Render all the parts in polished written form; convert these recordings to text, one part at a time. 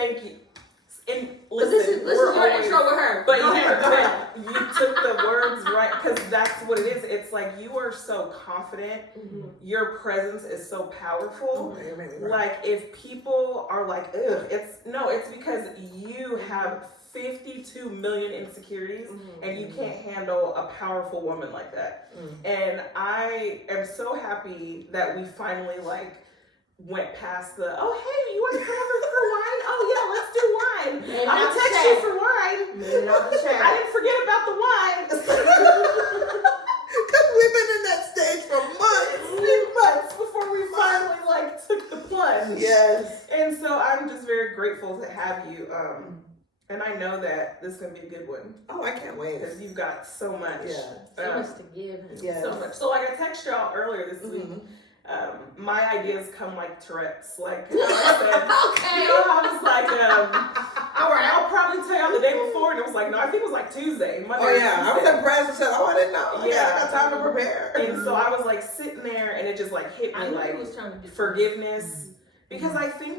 Thank you. And listen, this is your intro with her. But you took the words right, because that's what it is. It's like you are so confident. Mm-hmm. Your presence is so powerful. Mm-hmm. Like if people are like, ugh, it's because you have 52 million insecurities, mm-hmm. and you can't handle a powerful woman like that. Mm-hmm. And I am so happy that we finally went past the, oh hey, you want to come over for wine? Oh yeah, let's do wine. I'm gonna text you for wine. I didn't forget about the wine. Because we've been in that stage for months before we finally took the plunge. Yes. And so I'm just very grateful to have you. And I know that this is gonna be a good one. Oh, I can't wait. Because you've got so much. Yeah. So much to give. Yes. So much. So I texted y'all earlier this week. My ideas come like Tourette's. Like I said, okay. I was like, all right, I'll probably tell y'all the day before. And it was like, no, I think it was like Tuesday. Monday. Oh yeah, I was impressed and said, oh, I didn't know. Yeah, I got time to prepare. And so I was sitting there, and it just hit me forgiveness, because I think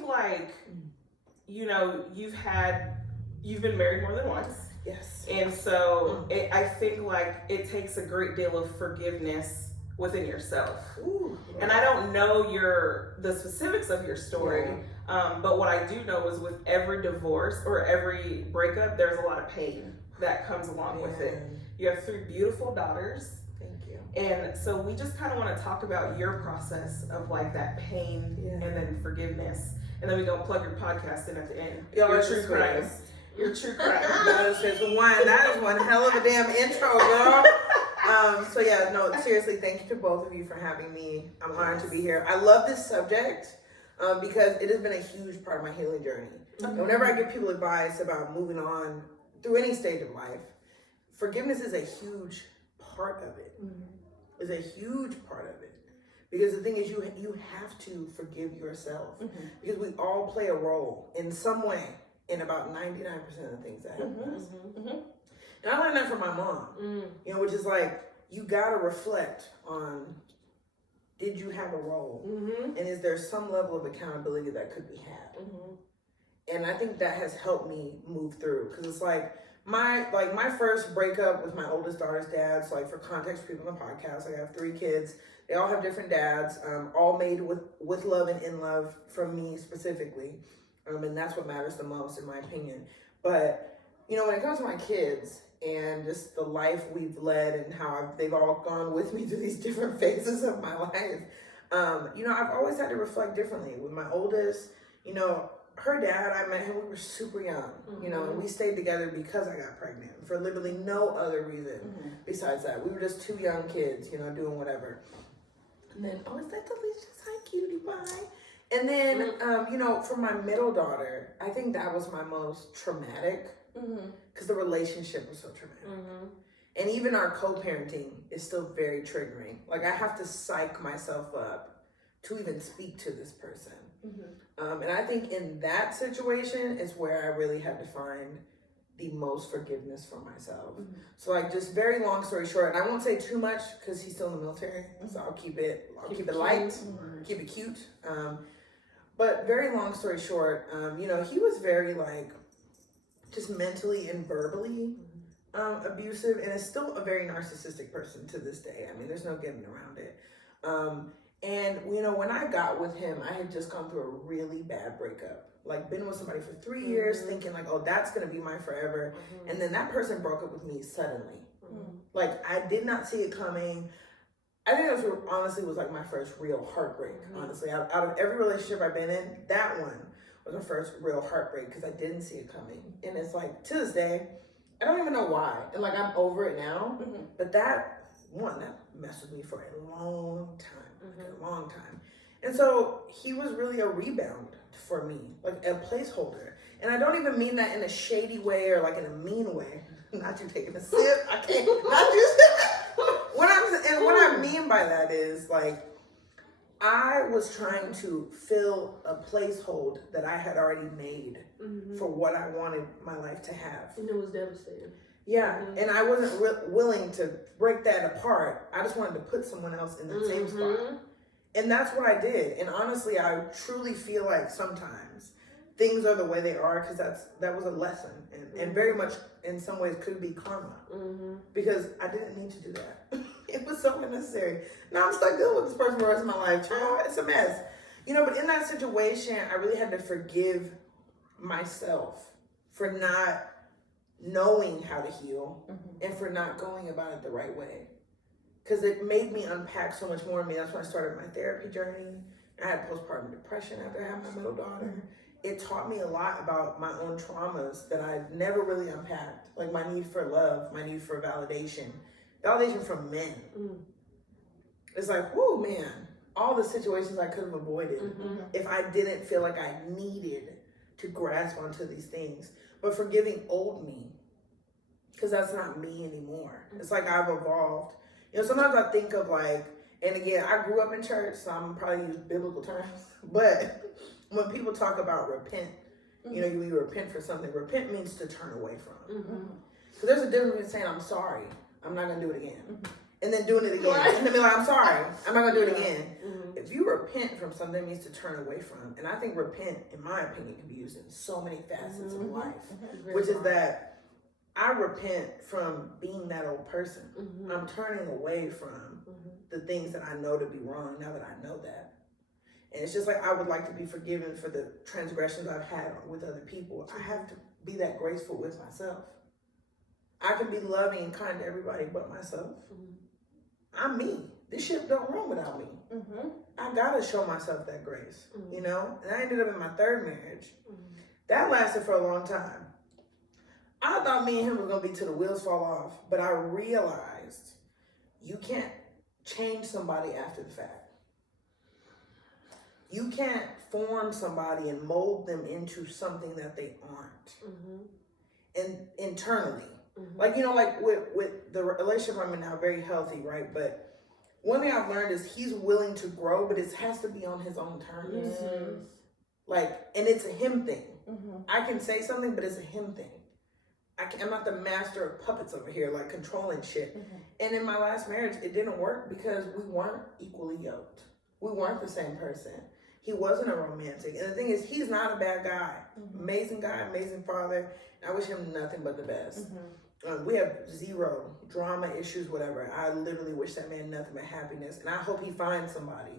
you've been married more than once. Yes. And so I think it takes a great deal of forgiveness within yourself. Ooh, right. And I don't know the specifics of your story, but what I do know is with every divorce or every breakup, there's a lot of pain that comes along with it. You have 3 beautiful daughters. Thank you. And so we just kind of want to talk about your process of that pain and then forgiveness. And then we go plug your podcast in at the end. Your true crime. Your true crime. That is one hell of a damn intro, girl. Seriously, thank you to both of you for having me. I'm honored to be here. I love this subject because it has been a huge part of my healing journey. And whenever I give people advice about moving on through any stage of life, forgiveness is a huge part of it. It's a huge part of it. Because the thing is, you have to forgive yourself. Because we all play a role in some way in about 99% of the things that happen to us. And I learned that from my mom, which is you gotta reflect on, did you have a role? And is there some level of accountability that could be had? And I think that has helped me move through, because it's my first breakup with my oldest daughter's dad. So for context, people on the podcast, I have 3 kids. They all have different dads, all made with love and in love from me specifically. And that's what matters the most, in my opinion. But, when it comes to my kids and just the life we've led and how they've all gone with me through these different phases of my life, I've always had to reflect differently. With my oldest, her dad, I met him, we were super young, and we stayed together because I got pregnant for literally no other reason besides that. We were just 2 young kids, doing whatever. And then, oh, is that delicious? Hi, cutie pie. And then, for my middle daughter, I think that was my most traumatic, because the relationship was so traumatic. And even our co-parenting is still very triggering. I have to psych myself up to even speak to this person. And I think in that situation is where I really had to find the most forgiveness for myself. So just very long story short, and I won't say too much because he's still in the military, so I'll keep it light, keep it cute. But very long story short, he was very just mentally and verbally abusive, and is still a very narcissistic person to this day. I mean, there's no getting around it. And when I got with him, I had just gone through a really bad breakup. Been with somebody for 3 years, thinking oh, that's gonna be my forever. And then that person broke up with me suddenly. I did not see it coming. I think that honestly was my first real heartbreak. Honestly, out of every relationship I've been in, that one was my first real heartbreak, because I didn't see it coming. And it's to this day, I don't even know why. And I'm over it now. But that messed with me for a long time, a long time. And so he was really a rebound for me, a placeholder. And I don't even mean that in a shady way or in a mean way. Not you taking a sip. I can't. Not you sipping. What I mean by that is I was trying to fill a placehold that I had already made for what I wanted my life to have. And it was devastating. Yeah, and I wasn't willing to break that apart. I just wanted to put someone else in the same spot. And that's what I did. And honestly, I truly feel sometimes things are the way they are because that was a lesson, and very much in some ways could be karma, because I didn't need to do that. It was so unnecessary. Now I'm stuck dealing with this person for the rest of my life. Child, it's a mess, but in that situation, I really had to forgive myself for not knowing how to heal and for not going about it the right way, because it made me unpack so much more of me. That's when I started my therapy journey. I had postpartum depression after I had my middle daughter. It taught me a lot about my own traumas that I never really unpacked, like my need for love, my need for validation from men. It's like, whoa, man, all the situations I could have avoided if I didn't feel like I needed to grasp onto these things. But forgiving old me, because that's not me anymore. It's like I've evolved. Sometimes I think of like, and again, I grew up in church, so I'm probably use biblical terms, but when people talk about repent, you repent for something. Repent means to turn away from. So there's a difference between saying, I'm sorry, I'm not going to do it again, and then doing it again. Right. And then be like, I'm sorry, I'm not going to do it again. If you repent from something, it means to turn away from. And I think repent, in my opinion, can be used in so many facets of life, which is that I repent from being that old person. I'm turning away from the things that I know to be wrong now that I know that. And it's just like I would like to be forgiven for the transgressions I've had with other people. I have to be that graceful with myself. I can be loving and kind to everybody but myself. I'm me. This shit don't run without me. I gotta show myself that grace, And I ended up in my third marriage. That lasted for a long time. I thought me and him were gonna be till the wheels fall off, but I realized you can't change somebody after the fact. You can't form somebody and mold them into something that they aren't. And internally. Like, like with the relationship I'm in now, very healthy, right? But one thing I've learned is he's willing to grow, but it has to be on his own terms. Like, and it's a him thing. I can say something, but it's a him thing. I'm not the master of puppets over here, like controlling shit. And in my last marriage, it didn't work because we weren't equally yoked. We weren't the same person. He wasn't a romantic. And the thing is, he's not a bad guy. Amazing guy, amazing father. I wish him nothing but the best. We have zero drama issues, whatever. I literally wish that man nothing but happiness. And I hope he finds somebody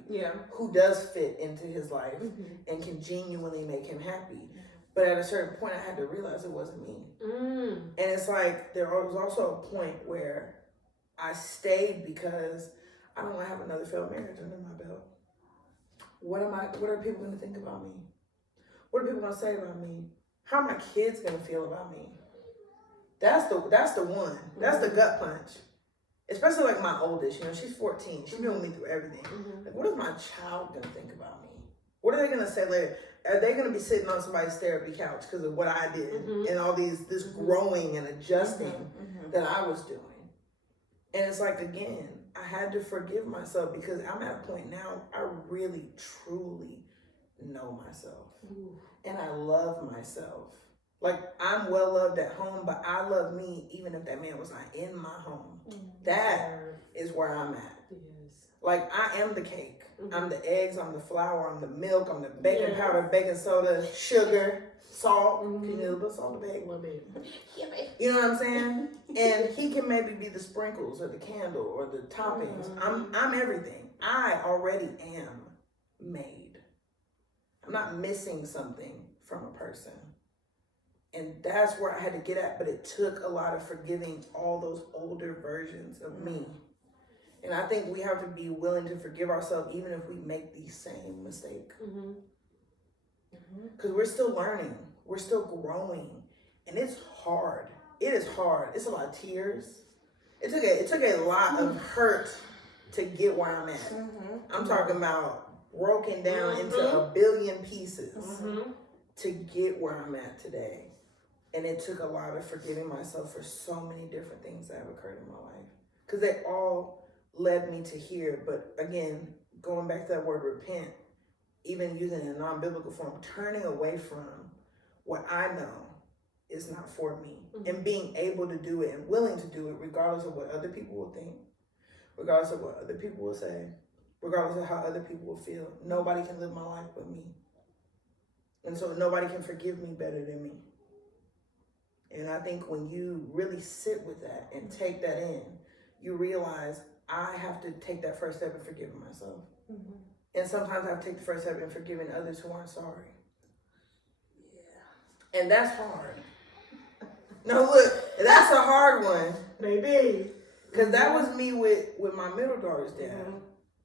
who does fit into his life and can genuinely make him happy. But at a certain point, I had to realize it wasn't me. And it's like, there was also a point where I stayed because I don't want to have another failed marriage under my belt. What are people going to think about me? What are people going to say about me? How are my kids going to feel about me? That's the one. That's the gut punch. Especially like my oldest, she's 14. She's been with me through everything. Like, what is my child going to think about me? What are they going to say later? Are they going to be sitting on somebody's therapy couch because of what I did and all this growing and adjusting that I was doing? And it's like, again, I had to forgive myself because I'm at a point now I really, truly know myself. And I love myself. Like, I'm well loved at home, but I love me even if that man was not in my home. That is where I'm at. Like, I am the cake. I'm the eggs, I'm the flour, I'm the milk, I'm the baking powder, baking soda, sugar, salt. Can you do a little salt to bake? You know what I'm saying? And he can maybe be the sprinkles or the candle or the toppings. I'm everything. I already am made. I'm not missing something from a person. And that's where I had to get at, but it took a lot of forgiving all those older versions of me. And I think we have to be willing to forgive ourselves even if we make the same mistake. Because we're still learning. We're still growing. And it's hard. It is hard. It's a lot of tears. It took a lot of hurt to get where I'm at. I'm talking about broken down into a billion pieces to get where I'm at today. And it took a lot of forgiving myself for so many different things that have occurred in my life. Because they all led me to here. But again, going back to that word repent, even using it in a non-biblical form, turning away from what I know is not for me. And being able to do it and willing to do it regardless of what other people will think, regardless of what other people will say, regardless of how other people will feel. Nobody can live my life but me. And so nobody can forgive me better than me. And I think when you really sit with that and take that in, you realize I have to take that first step in forgiving myself. Mm-hmm. And sometimes I have to take the first step in forgiving others who aren't sorry. Yeah. And that's hard. No, look, that's a hard one. Maybe. Because that was me with my middle daughter's dad. Mm-hmm.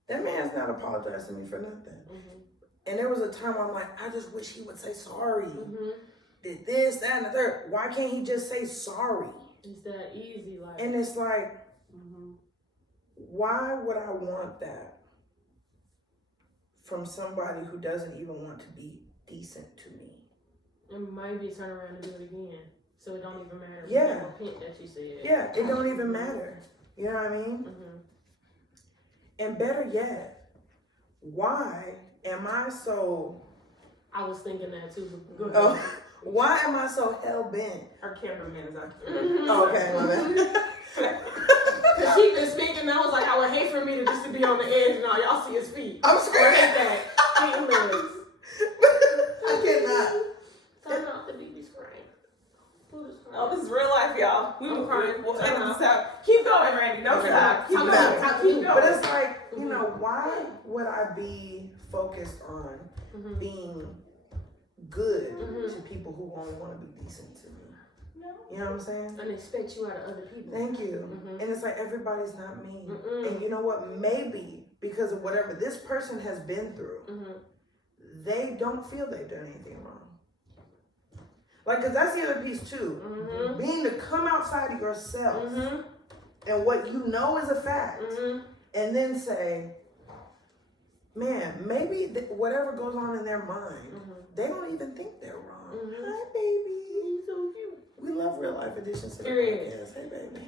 That man's not apologizing to me for nothing. Mm-hmm. And there was a time where I'm like, I just wish he would say sorry. Mm-hmm. Did this, that, and the third. Why can't he just say sorry? It's that easy, like. And it's like, Mm-hmm. why would I want that from somebody who doesn't even want to be decent to me? And maybe turn around and do it again. So it don't even matter. Yeah. That repent that you said. Yeah, it don't even matter. You know what I mean? Mm-hmm. And better yet, why am I so... I was thinking that too. But go ahead. Oh, why am I so hell-bent? Our cameraman is out there. Mm-hmm. Oh, okay, my bad. Cause she been speaking, and I was like, I would hate for me to just to be on the edge and all y'all see his feet. I'm I scared. hate that. Feet and legs. I cannot. Turn off the BB screen. Oh, this is real life, y'all. We been crying. We'll edit this out. Keep going, Randy. No Okay. stop. Keep Keep going. going. Keep going. But it's like, you know, why would I be focused on Mm-hmm. being good Mhm. to people who only want to be decent to me? No. You know what I'm saying? And expect you out of other people. Thank you. Mhm. And it's like, everybody's not me. Mm-mm. And you know what? Maybe because of whatever this person has been through, Mm-hmm. they don't feel they've done anything wrong. Like, because that's the other piece too. Mm-hmm. Being to come outside of yourself Mm-hmm. and what you know is a fact, Mm-hmm. and then say, man, maybe whatever goes on in their mind, Mm-hmm. they don't even think they're wrong. Mhm. Hi, baby. He's so cute. We love real life editions to the Period. podcast. Hey, baby.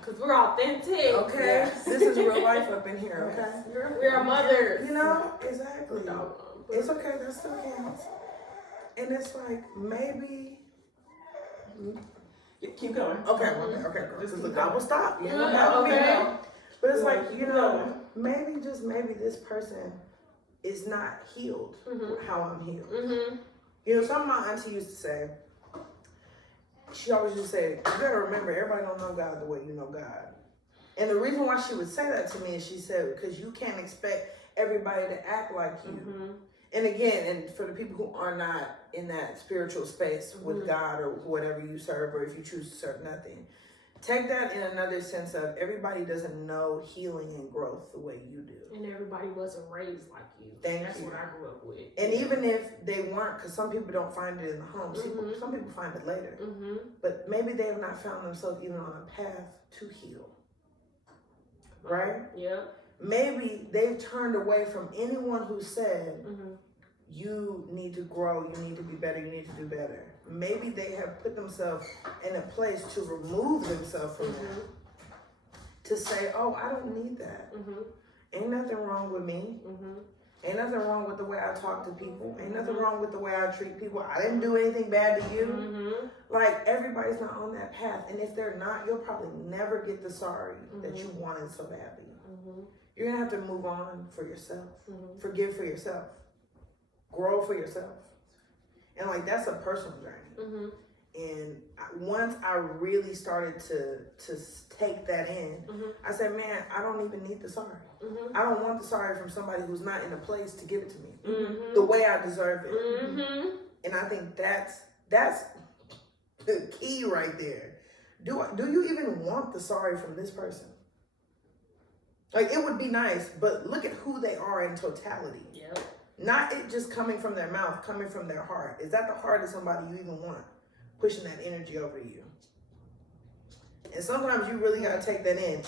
Cause we're authentic. Okay, this is real life up in here. Okay, We're a mother. you know exactly. It's okay. That still counts. And it's like maybe. Yeah, keep going. Okay. Just look, I will stop. You know, Mhm, that would be okay. me. But it's like, you Keep know, going. maybe this person is not healed Mhm. how I'm healed. Mm-hmm. You know, something my auntie used to say, she always used to say, you gotta remember, everybody don't know God the way you know God. And the reason why she would say that to me is she said, because you can't expect everybody to act like you. Mm-hmm. And again, and for the people who are not in that spiritual space with Mhm. God or whatever you serve, or if you choose to serve nothing, take that in another sense of everybody doesn't know healing and growth the way you do. And everybody wasn't raised like you. Thank That's you. what I grew up with. And even if they weren't, because some people don't find it in the home, Mhm. some people find it later. Mm-hmm. But maybe they have not found themselves even on a path to heal. Right? Yep. Maybe they've turned away from anyone who said, Mm-hmm. you need to grow, you need to be better, you need to do better. Maybe they have put themselves in a place to remove themselves from that. To say, oh, I don't need that. Mm-hmm. Ain't nothing wrong with me. Mm-hmm. Ain't nothing wrong with the way I talk to people. Ain't nothing wrong with the way I treat people. I didn't do anything bad to you. Mm-hmm. Like, everybody's not on that path. And if they're not, you'll probably never get the sorry that you wanted so badly. Mm-hmm. You're going to have to move on for yourself. Mm-hmm. Forgive for yourself. Grow for yourself. And, like, that's a personal journey. Mm-hmm. And once I really started to take that in, Mhm. I said, man, I don't even need the sorry. Mm-hmm. I don't want the sorry from somebody who's not in a place to give it to me Mm-hmm. the way I deserve it. Mm-hmm. And I think that's the key right there. Do you even want the sorry from this person? Like, it would be nice, but look at who they are in totality. Yep. Not it just coming from their mouth, coming from their heart. Is that the heart of somebody you even want? Pushing that energy over you. And sometimes you really gotta take that in.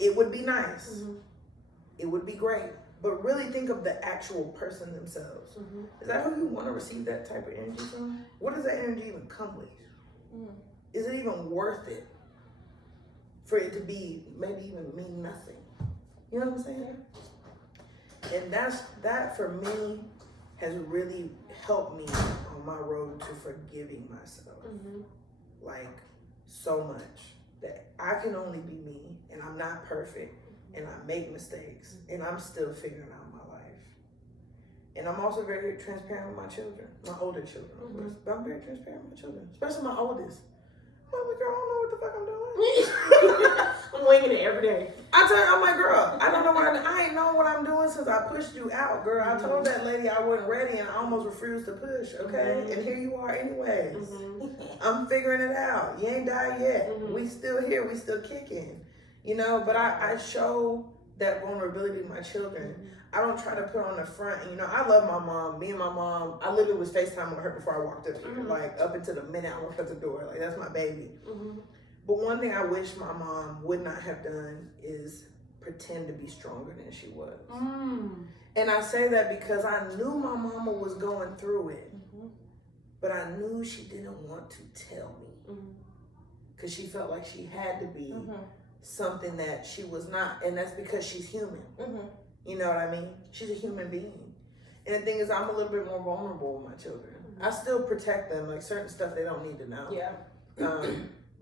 It would be nice. Mm-hmm. It would be great. But really think of the actual person themselves. Mm-hmm. Is that who you want to receive that type of energy from? What does that energy even come with? Is it even worth it for it to be maybe even mean nothing? You know what I'm saying? And that for me has really helped me on my road to forgiving myself. Mm-hmm. Like, so much. That I can only be me, and I'm not perfect, and I make mistakes, and I'm still figuring out my life. And I'm also very transparent with my children, my older children. Mm-hmm. But I'm very transparent with my children, especially my oldest. I'm like, girl, I don't know what the fuck I'm doing. I'm winging it every day. I tell her, I'm like, girl, I don't know I ain't know what I'm doing since I pushed you out, girl. I told that lady I wasn't ready and I almost refused to push, okay? Mm-hmm. And here you are anyways. Mm-hmm. I'm figuring it out. You ain't died yet. Mm-hmm. We still here. We still kicking. You know, but I show that vulnerability to my children. Mm-hmm. I don't try to put on the front. You know, I love my mom. Me and my mom, I literally was FaceTime with her before I walked up here. Mm-hmm. Like, up until the minute I walked out the door. Like, that's my baby. Mm-hmm. But one thing I wish my mom would not have done is pretend to be stronger than she was. Mm. And I say that because I knew my mama was going through it. Mm-hmm. But I knew she didn't want to tell me. Because she felt like she had to be something that she was not. And that's because she's human. You know what I mean? She's a human being. And the thing is, I'm a little bit more vulnerable with my children. I still protect them, like certain stuff they don't need to know. Yeah.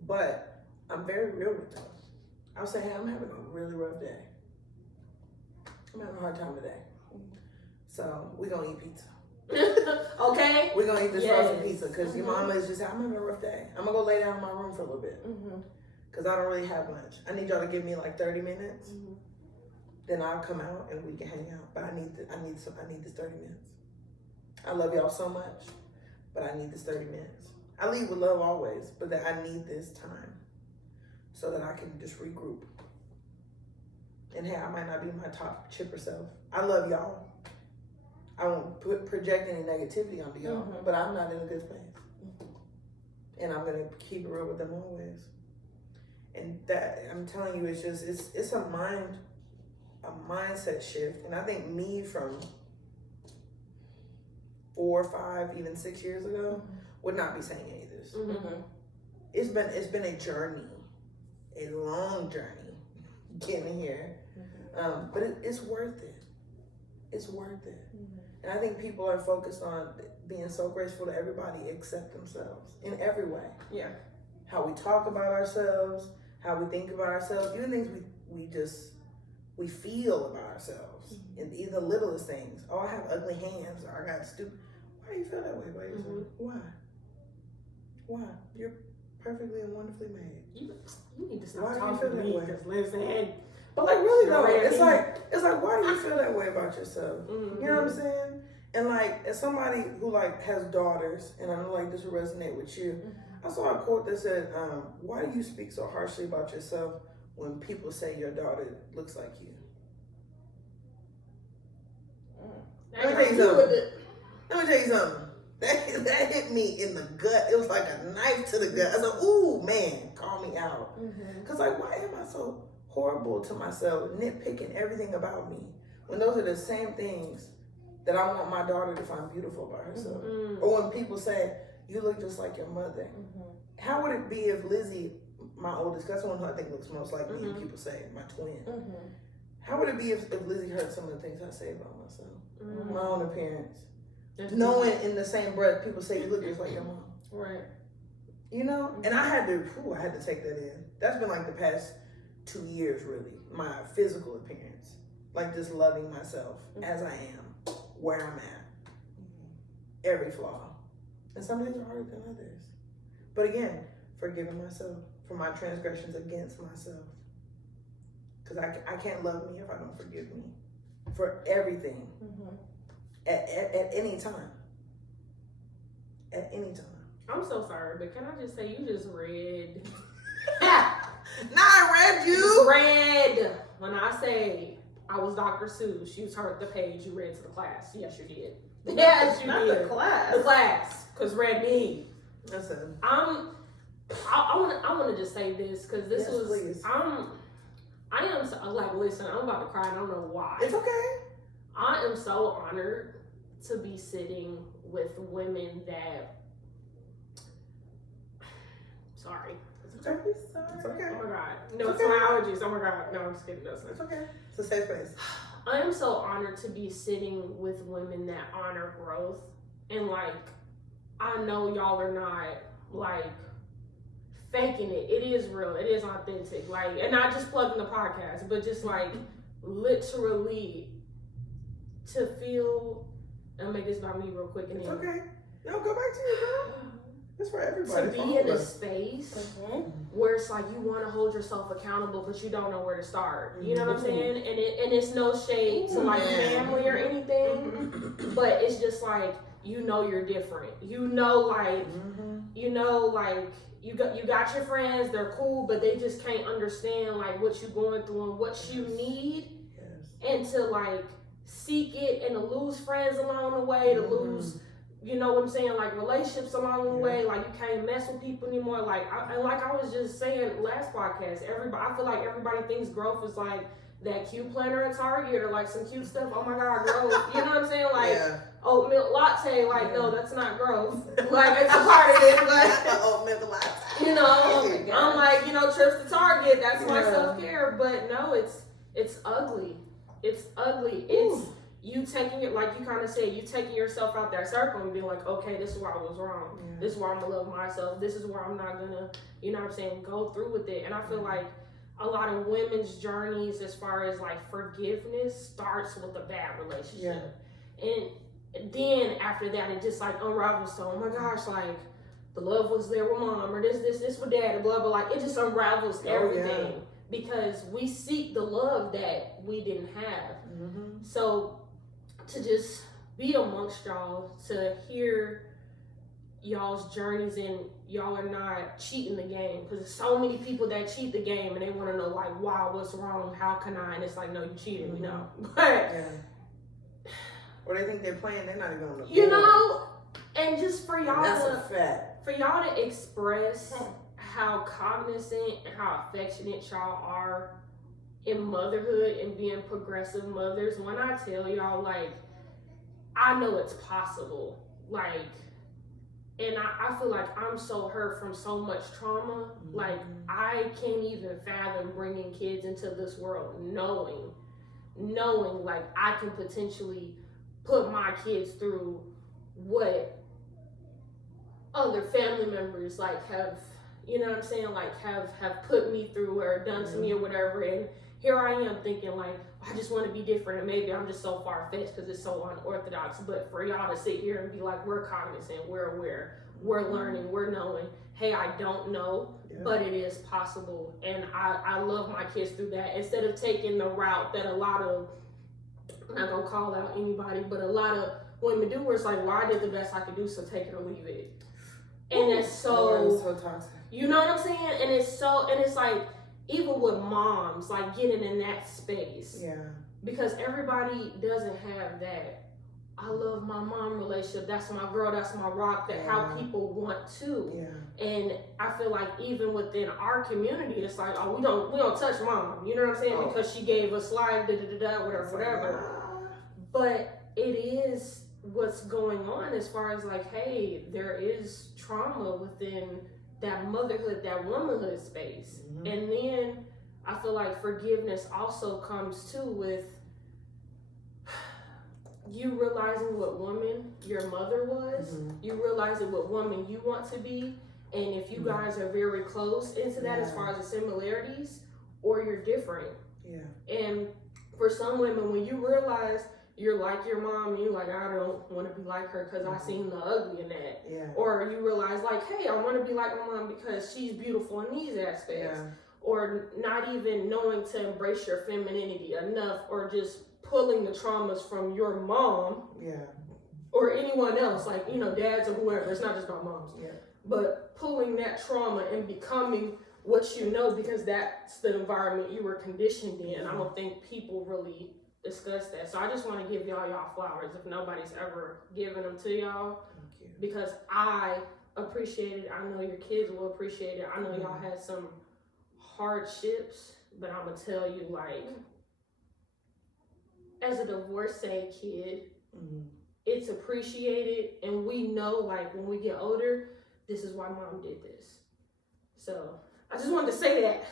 But I'm very real with them. I'll say, hey, I'm having a really rough day. I'm having a hard time today. So we're going to eat pizza. Okay. We're going to eat this Yes. frozen pizza because your mama is just, I'm having a rough day. I'm going to go lay down in my room for a little bit because I don't really have much. I need y'all to give me like 30 minutes. Then I'll come out and we can hang out. But I need this 30 minutes. I love y'all so much, but I need this 30 minutes. I leave with love always, but that I need this time so that I can just regroup. And hey, I might not be my top chipper self. I love y'all. I won't project any negativity onto y'all, but I'm not in a good place. And I'm gonna keep it real with them always. And that, I'm telling you, it's just, it's a mindset shift. And I think me from 4, 5, even 6 years ago would not be saying any of this. It's been a journey, a long journey getting here. But it's worth it. It's worth it. And I think people are focused on being so graceful to everybody except themselves in every way. Yeah. How we talk about ourselves, how we think about ourselves, even things we feel about ourselves. And the littlest things. Oh, I have ugly hands, or I got stupid. Why do you feel that way about yourself? Why? You're perfectly and wonderfully made. You need to Why stop do you talking to feel me that way? because listen. But like really though, Right. it's like why do you feel that way about yourself? You know what I'm saying? And like as somebody who like has daughters, and I know like this will resonate with you. I saw a quote that said, why do you speak so harshly about yourself when people say your daughter looks like you? Let me tell you something. That hit me in the gut. It was like a knife to the gut. I said, ooh, man, call me out. Because like, why am I so horrible to myself, nitpicking everything about me, when those are the same things that I want my daughter to find beautiful about herself? Or when people say, you look just like your mother. How would it be if Lizzie, my oldest, that's the one who I think looks most like me, and people say, my twin. How would it be if Lizzie heard some of the things I say about myself? My own appearance. Knowing in the same breath, people say you look just like your mom. Right. You know? And I had to take that in. That's been like the past 2 years, really. My physical appearance. Like just loving myself as I am, where I'm at. Every flaw. And some days are harder than others. But again, forgiving myself for my transgressions against myself. Because I can't love me if I don't forgive me. For everything. At any time. At any time. I'm so sorry, but can I just say you just read? Nah, I read you. Read. When I say I was Dr. Seuss, you turned the page you read to the class. Yes, you did. Yes, you Not did. the class. The class, cause read me. Listen. I want to just say this because this Yes, please. I am so, like, listen, I'm about to cry. I don't know why. It's okay. I am so honored to be sitting with women that. Sorry. It's okay. It's okay. Oh my God. No, It's it's my okay. allergies. Oh my God. No, I'm just kidding. No, it's not. It's okay. It's a safe space. I am so honored to be sitting with women that honor growth. And like, I know y'all are not like faking it. It is real. It is authentic. Like, and not just plugging the podcast, but just like literally to feel I'll make this about me real quick and It's then. okay. No, go back to you, girl. It's for everybody. To It's for be all in of a us. space where it's like you want to hold yourself accountable, but you don't know where to start. You know what I'm saying? And it's no shade to like family or anything, but it's just like you know you're different. You know like you got your friends, they're cool, but they just can't understand like what you're going through and what you need, and to like seek it and to lose friends along the way, to lose. You know what I'm saying? Like relationships along the way, like you can't mess with people anymore. Like I was just saying last podcast, I feel like everybody thinks growth is like that cute planner at Target or like some cute stuff. Oh my God, growth. You know what I'm saying? Like oat milk latte. Like no, that's not growth. Like it's a part of it. But oat milk latte. you know, I'm like trips to Target. That's my self care. But no, it's ugly. It's ugly. It's you taking it, like you kind of said, you taking yourself out that circle and being like, okay, this is where I was wrong. This is where I'm gonna love myself. This is where I'm not gonna, you know what I'm saying, go through with it. And I feel like a lot of women's journeys as far as like forgiveness starts with a bad relationship. And then after that, it just like unravels to, oh my gosh, like the love was there with mom or this with dad, blah, blah, like it just unravels everything because we seek the love that we didn't have. So to just be amongst y'all, to hear y'all's journeys and y'all are not cheating the game, because there's so many people that cheat the game and they want to know like, wow, what's wrong, how can I, and it's like, no, you cheated, we know. But or they think they're playing, they're not even on the you know, and just for y'all to express how cognizant and how affectionate y'all are in motherhood and being progressive mothers. When I tell y'all, like, I know it's possible, like, and I feel like I'm so hurt from so much trauma. Like, I can't even fathom bringing kids into this world knowing like I can potentially put my kids through what other family members like have, you know what I'm saying, like have put me through or done to me or whatever. And here I am thinking like, I just want to be different, and maybe I'm just so far-fetched because it's so unorthodox. But for y'all to sit here and be like, we're cognizant, we're aware, we're learning, we're knowing, hey, I don't know, but it is possible. And I love my kids through that. Instead of taking the route that a lot of, I'm not going to call out anybody, but a lot of women do, where it's like, well, I did the best I could do, so take it or leave it. And it's so toxic. You know what I'm saying? And it's like, even with moms, like getting in that space. Because everybody doesn't have that, I love my mom relationship, that's my girl, that's my rock, that how people want to. And I feel like even within our community, it's like, oh, we don't touch mom, you know what I'm saying? Because she gave us life, whatever. But it is what's going on as far as like, hey, there is trauma within that motherhood, that womanhood space. And then I feel like forgiveness also comes too with you realizing what woman your mother was, you realizing what woman you want to be, and if you guys are very close into that as far as the similarities, or you're different. And for some women, when you realize you're like your mom, and you're like, I don't want to be like her because I seen the ugly in that. Or you realize like, hey, I want to be like my mom because she's beautiful in these aspects. Or not even knowing to embrace your femininity enough, or just pulling the traumas from your mom or anyone else, like, you know, dads or whoever. It's not just about moms. But pulling that trauma and becoming what you know, because that's the environment you were conditioned in. I don't think people really discuss that. So I just want to give y'all flowers if nobody's ever given them to y'all. Because I appreciate it. I know your kids will appreciate it. I know y'all had some hardships, but I'm gonna tell you, like, as a divorcee kid, it's appreciated, and we know, like, when we get older, this is why mom did this. So I just wanted to say that.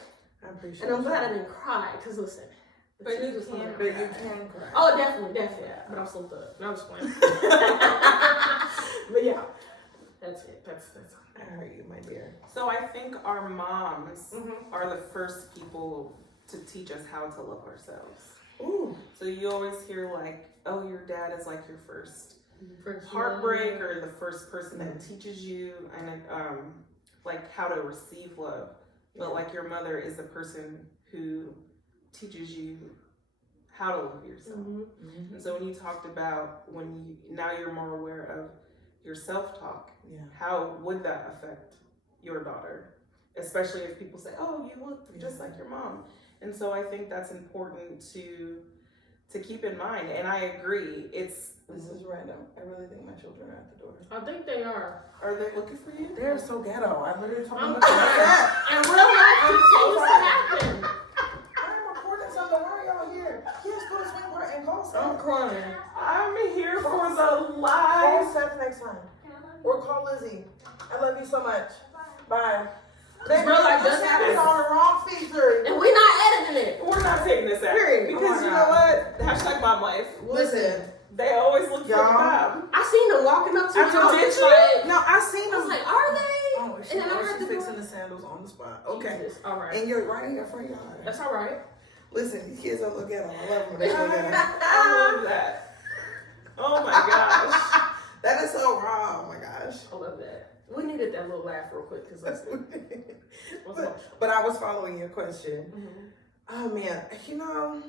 I appreciate it. And I'm glad I didn't cry, because listen, but you can cry. Oh, definitely. But I'm still thug. No, I'm just playing. But yeah, that's it. That's I heard you, my dear. So I think our moms are the first people to teach us how to love ourselves. So you always hear like, oh, your dad is like your first heartbreak or the first person that teaches you and like how to receive love. But like your mother is the person who teaches you how to love yourself. And so when you talked about now you're more aware of your self-talk, how would that affect your daughter? Especially if people say, oh, you look just like your mom. And so I think that's important to keep in mind. And I agree. This is random. I really think my children are at the door. I think they are. Are they looking for you? They're so ghetto. I literally told them I'm to come back. in real life, I'm this so used to sorry. happen. I'm recording something. Why are y'all here? Yes, go to Swing Park and call Seth. I'm crying. I'm here for the Call live. Seth next time. Or call Lizzie. I love you so much. Bye. Real life does It's happen. on the wrong feature. And we're not editing it. We're not taking this out. Period. Because Oh my you God. know what? Hashtag mom life. Listen. They always look for the Y'all. mom. I seen them walking up to I me. told Did you? Like, No, I seen I was them. like, are they? Oh, she, And then I heard she's the fixing door. the sandals on the spot. Okay. Jesus. All right. And you're right in your front yard. That's all right. Listen, these kids don't look at them. I love them. They look at them. I love that. Oh my gosh. That is so raw. Oh my gosh. I love that. We needed that little laugh real quick because that's but I was following your question. Oh man, you know,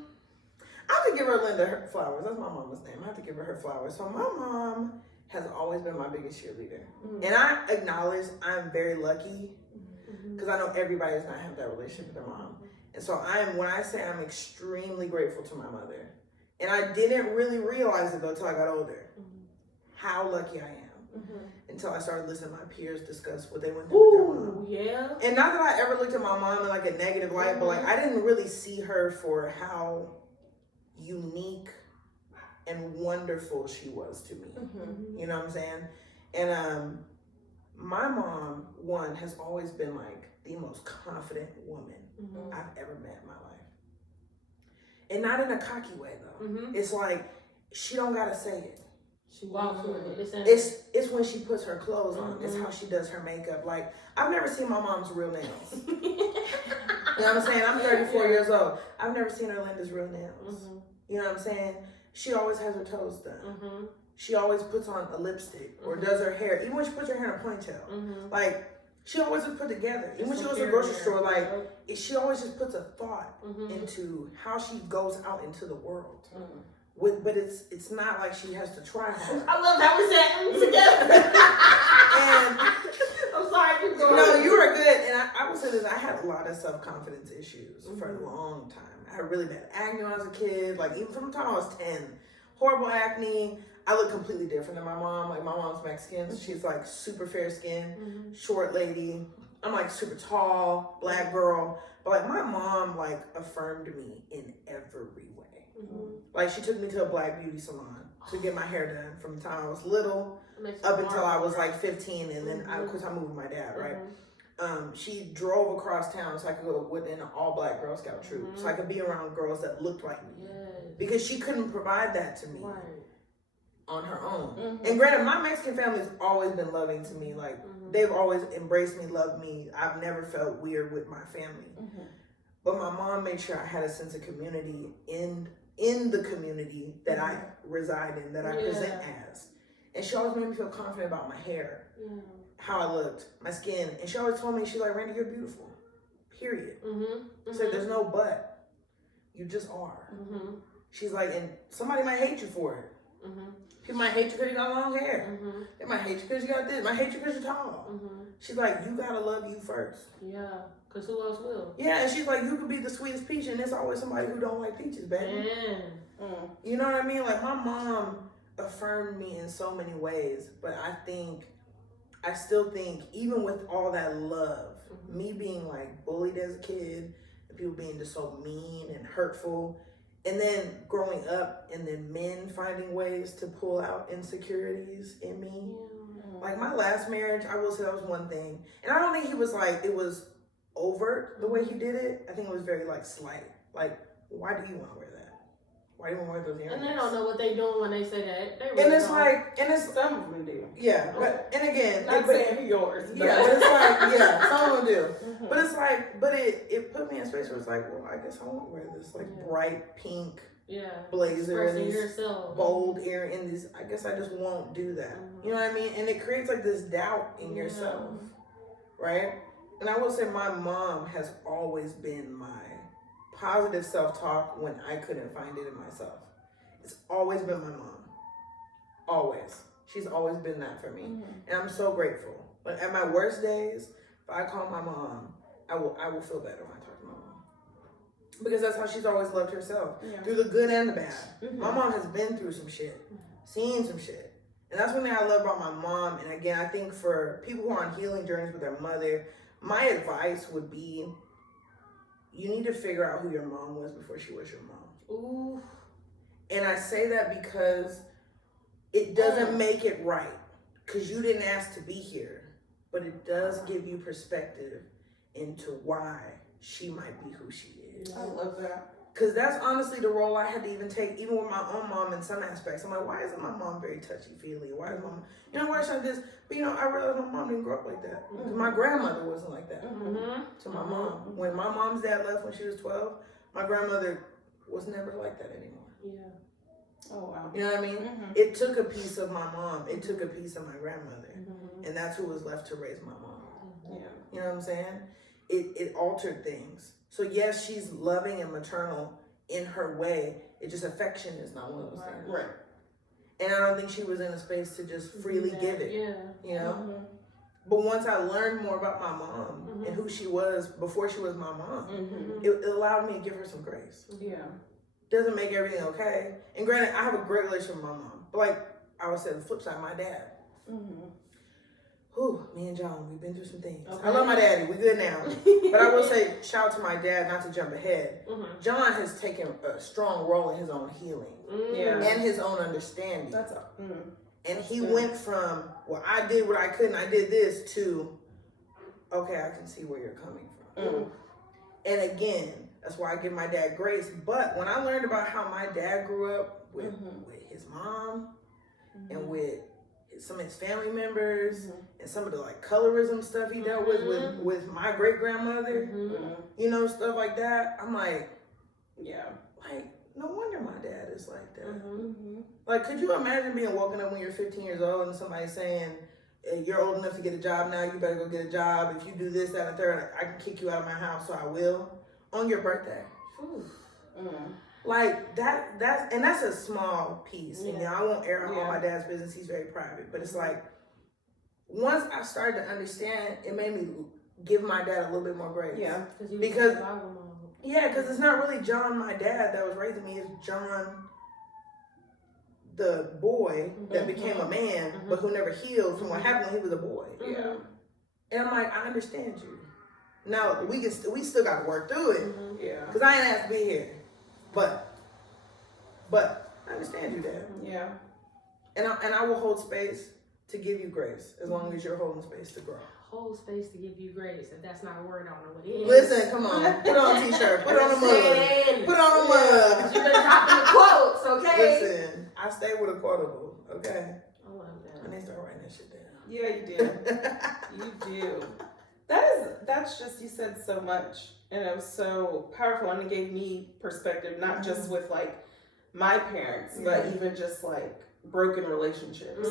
I have to give her Linda her flowers. That's my mama's name. I have to give her her flowers. So my mom has always been my biggest cheerleader. And I acknowledge I'm very lucky because I know everybody does not have that relationship with their mom. And so when I say I'm extremely grateful to my mother. And I didn't really realize it though until I got older. How lucky I am. Until I started listening to my peers discuss what they went through with their mom. Ooh, yeah. And not that I ever looked at my mom in like a negative light, but like I didn't really see her for how unique and wonderful she was to me. You know what I'm saying? And my mom, one, has always been like the most confident woman I've ever met in my life. And not in a cocky way though. It's like she don't gotta say it. She walks with it. It's when she puts her clothes on. It's how she does her makeup. Like I've never seen my mom's real nails. You know what I'm saying? I'm 34 years old. I've never seen her Linda's real nails. You know what I'm saying? She always has her toes done. She always puts on a lipstick or does her hair. Even when she puts her hair in a ponytail. Like she always is put together. Even when she goes to the grocery store, like she always just puts a thought into how she goes out into the world. But it's not like she has to try hard. I love how we sat together. And I'm sorry, keep going. no, you were good. And I will say this, I had a lot of self-confidence issues for a long time. I had really bad acne when I was a kid, like even from the time I was 10. Horrible acne. I look completely different than my mom. Like my mom's Mexican. So she's like super fair skin, short lady. I'm like super tall, black girl. But like my mom like affirmed me in every way. Like she took me to a black beauty salon to get my hair done from the time I was little up until I was like 15, and then of course I moved with my dad, right? She drove across town so I could go within an all-black Girl Scout troop, so I could be around girls that looked like me, because she couldn't provide that to me on her own. And granted, my Mexican family's always been loving to me. Like they've always embraced me, loved me. I've never felt weird with my family. But my mom made sure I had a sense of community in the community that I reside in, that I present as. And she always made me feel confident about my hair, how I looked, my skin. And she always told me, she's like, Randy, you're beautiful. Period. So there's no but. You just are. She's like, and somebody might hate you for it. People might hate you because you got long hair. They might hate you because you got this. Might hate you because you're tall. She's like, you gotta love you first. Yeah, because who else will? Yeah, and she's like, you could be the sweetest peach, and there's always somebody who don't like peaches, baby. You know what I mean? Like my mom affirmed me in so many ways, but I still think, even with all that love, me being like bullied as a kid, and people being just so mean and hurtful, and then growing up and then men finding ways to pull out insecurities in me. Like my last marriage, I will say that was one thing. And I don't think he was like, it was overt the way he did it. I think it was very like slight. Like, why do you want to wear that? Why do you want to wear those earrings? And they don't know what they doing when they say that. They really And it's don't. like, and it's, Some of them do. yeah, but, and again, Not saying yours. But yeah, but it's like, yeah, some of them do. But it's like, but it put me in a space where it's like, well, I guess I won't wear this like bright pink blazer and these yourself. bold ear in this. I guess I just won't do that. You know what I mean? And it creates like this doubt in yourself, right? And I will say my mom has always been my positive self-talk when I couldn't find it in myself. It's always been my mom. Always. She's always been that for me. And I'm so grateful. But at my worst days, if I call my mom, I will feel better when I talk to my mom. Because that's how she's always loved herself. Through the good and the bad. My mom has been through some shit. Seen some shit. And that's one thing I love about my mom. And again, I think for people who are on healing journeys with their mother, my advice would be, you need to figure out who your mom was before she was your mom. Ooh. And I say that because it doesn't make it right. Because you didn't ask to be here. But it does give you perspective into why she might be who she is. I love that. Because that's honestly the role I had to even take, even with my own mom in some aspects. I'm like, why isn't my mom very touchy-feely? Why is mom, why is she like this? But I realized my mom didn't grow up like that. My grandmother wasn't like that to my mom. When my mom's dad left when she was 12, my grandmother was never like that anymore. Yeah. Oh, wow. You know what I mean? It took a piece of my mom. It took a piece of my grandmother. And that's who was left to raise my mom. Yeah. You know what I'm saying? It altered things. So yes, she's loving and maternal in her way. It just affection is not one of those things. Right. And I don't think she was in a space to just freely give it. Yeah. You know? But once I learned more about my mom and who she was before she was my mom, it allowed me to give her some grace. Yeah. Doesn't make everything okay. And granted, I have a great relationship with my mom. But like I would say, the flip side, my dad. Whew, me and John, we've been through some things. Okay. I love my daddy. We good now. But I will say, shout out to my dad, not to jump ahead. John has taken a strong role in his own healing and his own understanding. That's and he went from, well, I did what I could and I did this, to, okay, I can see where you're coming from. And again, that's why I give my dad grace. But when I learned about how my dad grew up with his mom and with some of his family members and some of the like colorism stuff he dealt with my great grandmother, stuff like that. I'm like, like no wonder my dad is like that. Like, could you imagine being woken up when you're 15 years old and somebody saying, hey, you're old enough to get a job now, you better go get a job. If you do this, that, and third, I can kick you out of my house, so I will, on your birthday. Like that's a small piece. And I won't air out all my dad's business, he's very private. But it's like, once I started to understand, it made me give my dad a little bit more grace. Yeah. Because it's not really John, my dad, that was raising me. It's John, the boy that became a man, but who never healed from what happened when he was a boy. Yeah. And I'm like, I understand you. Now we still got to work through it. Yeah. Because I ain't asked to be here. But I understand you, Dad. Yeah. And I will hold space to give you grace as long as you're holding space to grow. Hold space to give you grace. If that's not a word, I don't know what it is. Listen, come on. Put on a t-shirt. Put on a mug. Put on a mug. You better drop in the quotes, okay? Listen, I stay with a quotable, okay? I love that. I need to start writing that shit down. Yeah, you do. You do. That's just, you said so much, and it was so powerful, and it gave me perspective, not just with like my parents, but even just like broken relationships.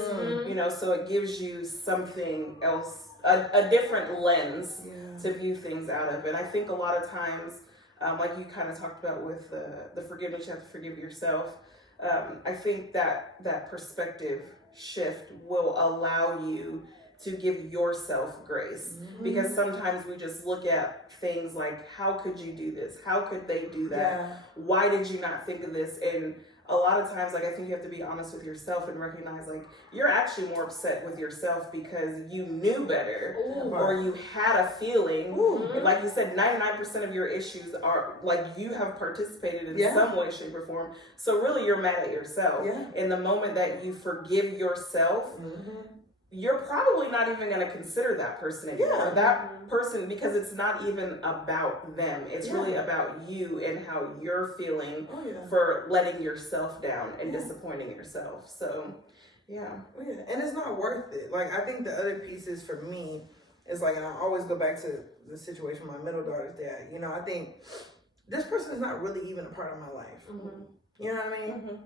So it gives you something else, a different lens to view things out of. And I think a lot of times, like you kind of talked about with the forgiveness, you have to forgive yourself. I think that perspective shift will allow you to give yourself grace, because sometimes we just look at things like, how could you do this? How could they do that? Why did you not think of this? And a lot of times, like, I think you have to be honest with yourself and recognize, like, you're actually more upset with yourself because you knew better, or you had a feeling. Like you said, 99% of your issues are like you have participated in some way, shape, or form. So really, you're mad at yourself. In the moment that you forgive yourself, you're probably not even going to consider that person anymore. That person, because it's not even about them. It's really about you and how you're feeling for letting yourself down and disappointing yourself. So, and it's not worth it. Like, I think the other pieces for me is like, and I always go back to the situation with my middle daughter's dad. I think this person is not really even a part of my life. You know what I mean? Mm-hmm.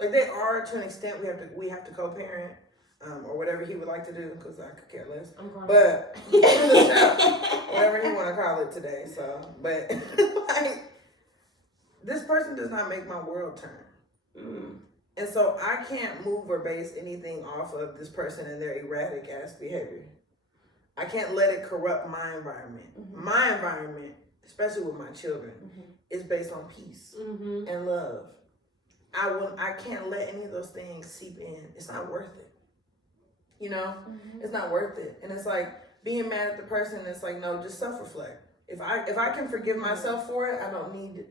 Like they are to an extent. We have to co-parent, or whatever he would like to do, because I could care less. But whatever he want to call it today. So, but like this person does not make my world turn. Mm. And so I can't move or base anything off of this person and their erratic ass behavior. I can't let it corrupt my environment. Mm-hmm. My environment, especially with my children, Mm-hmm. is based on peace and love. I can't let any of those things seep in. It's not worth it. You know? Mm-hmm. It's not worth it. And it's like being mad at the person, it's like, no, just self-reflect. If I can forgive myself for it, I don't need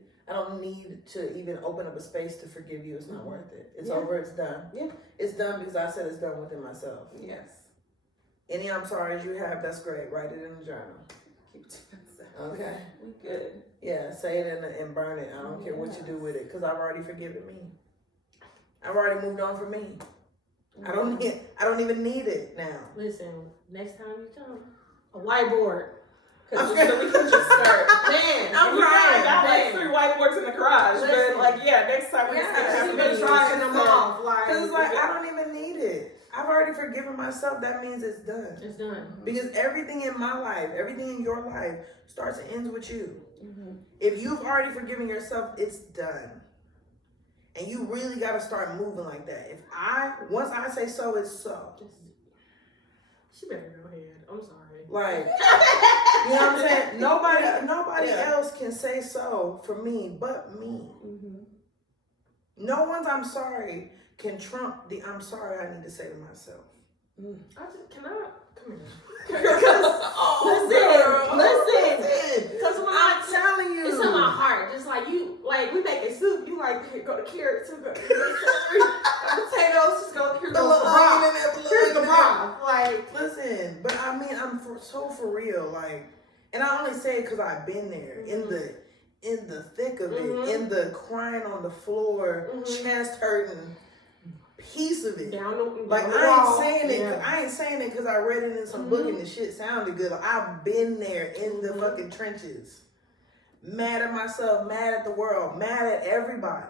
to even open up a space to forgive you. It's not worth it. It's over, it's done. Yeah. It's done because I said it's done within myself. Yes. Any I'm sorry's you have, that's great. Write it in the journal. Keep it to myself. Okay. We good. Yeah, say it and burn it. I don't care what you do with it, because I've already forgiven me. I've already moved on from me. I don't even need it now. Listen, next time you come, a whiteboard. So we can just start. Man, I'm crying. I got like 3 whiteboards in the garage. But like, next time we I've just been trying them them off. Because it's like, I don't even need it. I've already forgiven myself. That means it's done. It's done. Because everything in my life, everything in your life starts and ends with you. Mm-hmm. If you've already forgiven yourself, it's done. And you really got to start moving like that. Once I say so, it's so. She better go ahead. I'm sorry. Like, you know what I'm saying? Nobody Yeah. else can say so for me but me. Mm-hmm. No one's I'm sorry can trump the I'm sorry I need to say to myself. Come here. Listen. Because when I'm telling you. it's in my heart. Just like you, like we make a soup. You like go to carrots, go to celery, potatoes. Just go. Here's the broth. Here's the broth. Like listen, but I mean, I'm so for real. Like, and I only say it because I've been there in the thick of it, in the crying on the floor, chest hurting piece of it. I ain't saying it because I read it in some book and the shit sounded good. I've been there in the fucking trenches. Mad at myself, mad at the world, mad at everybody.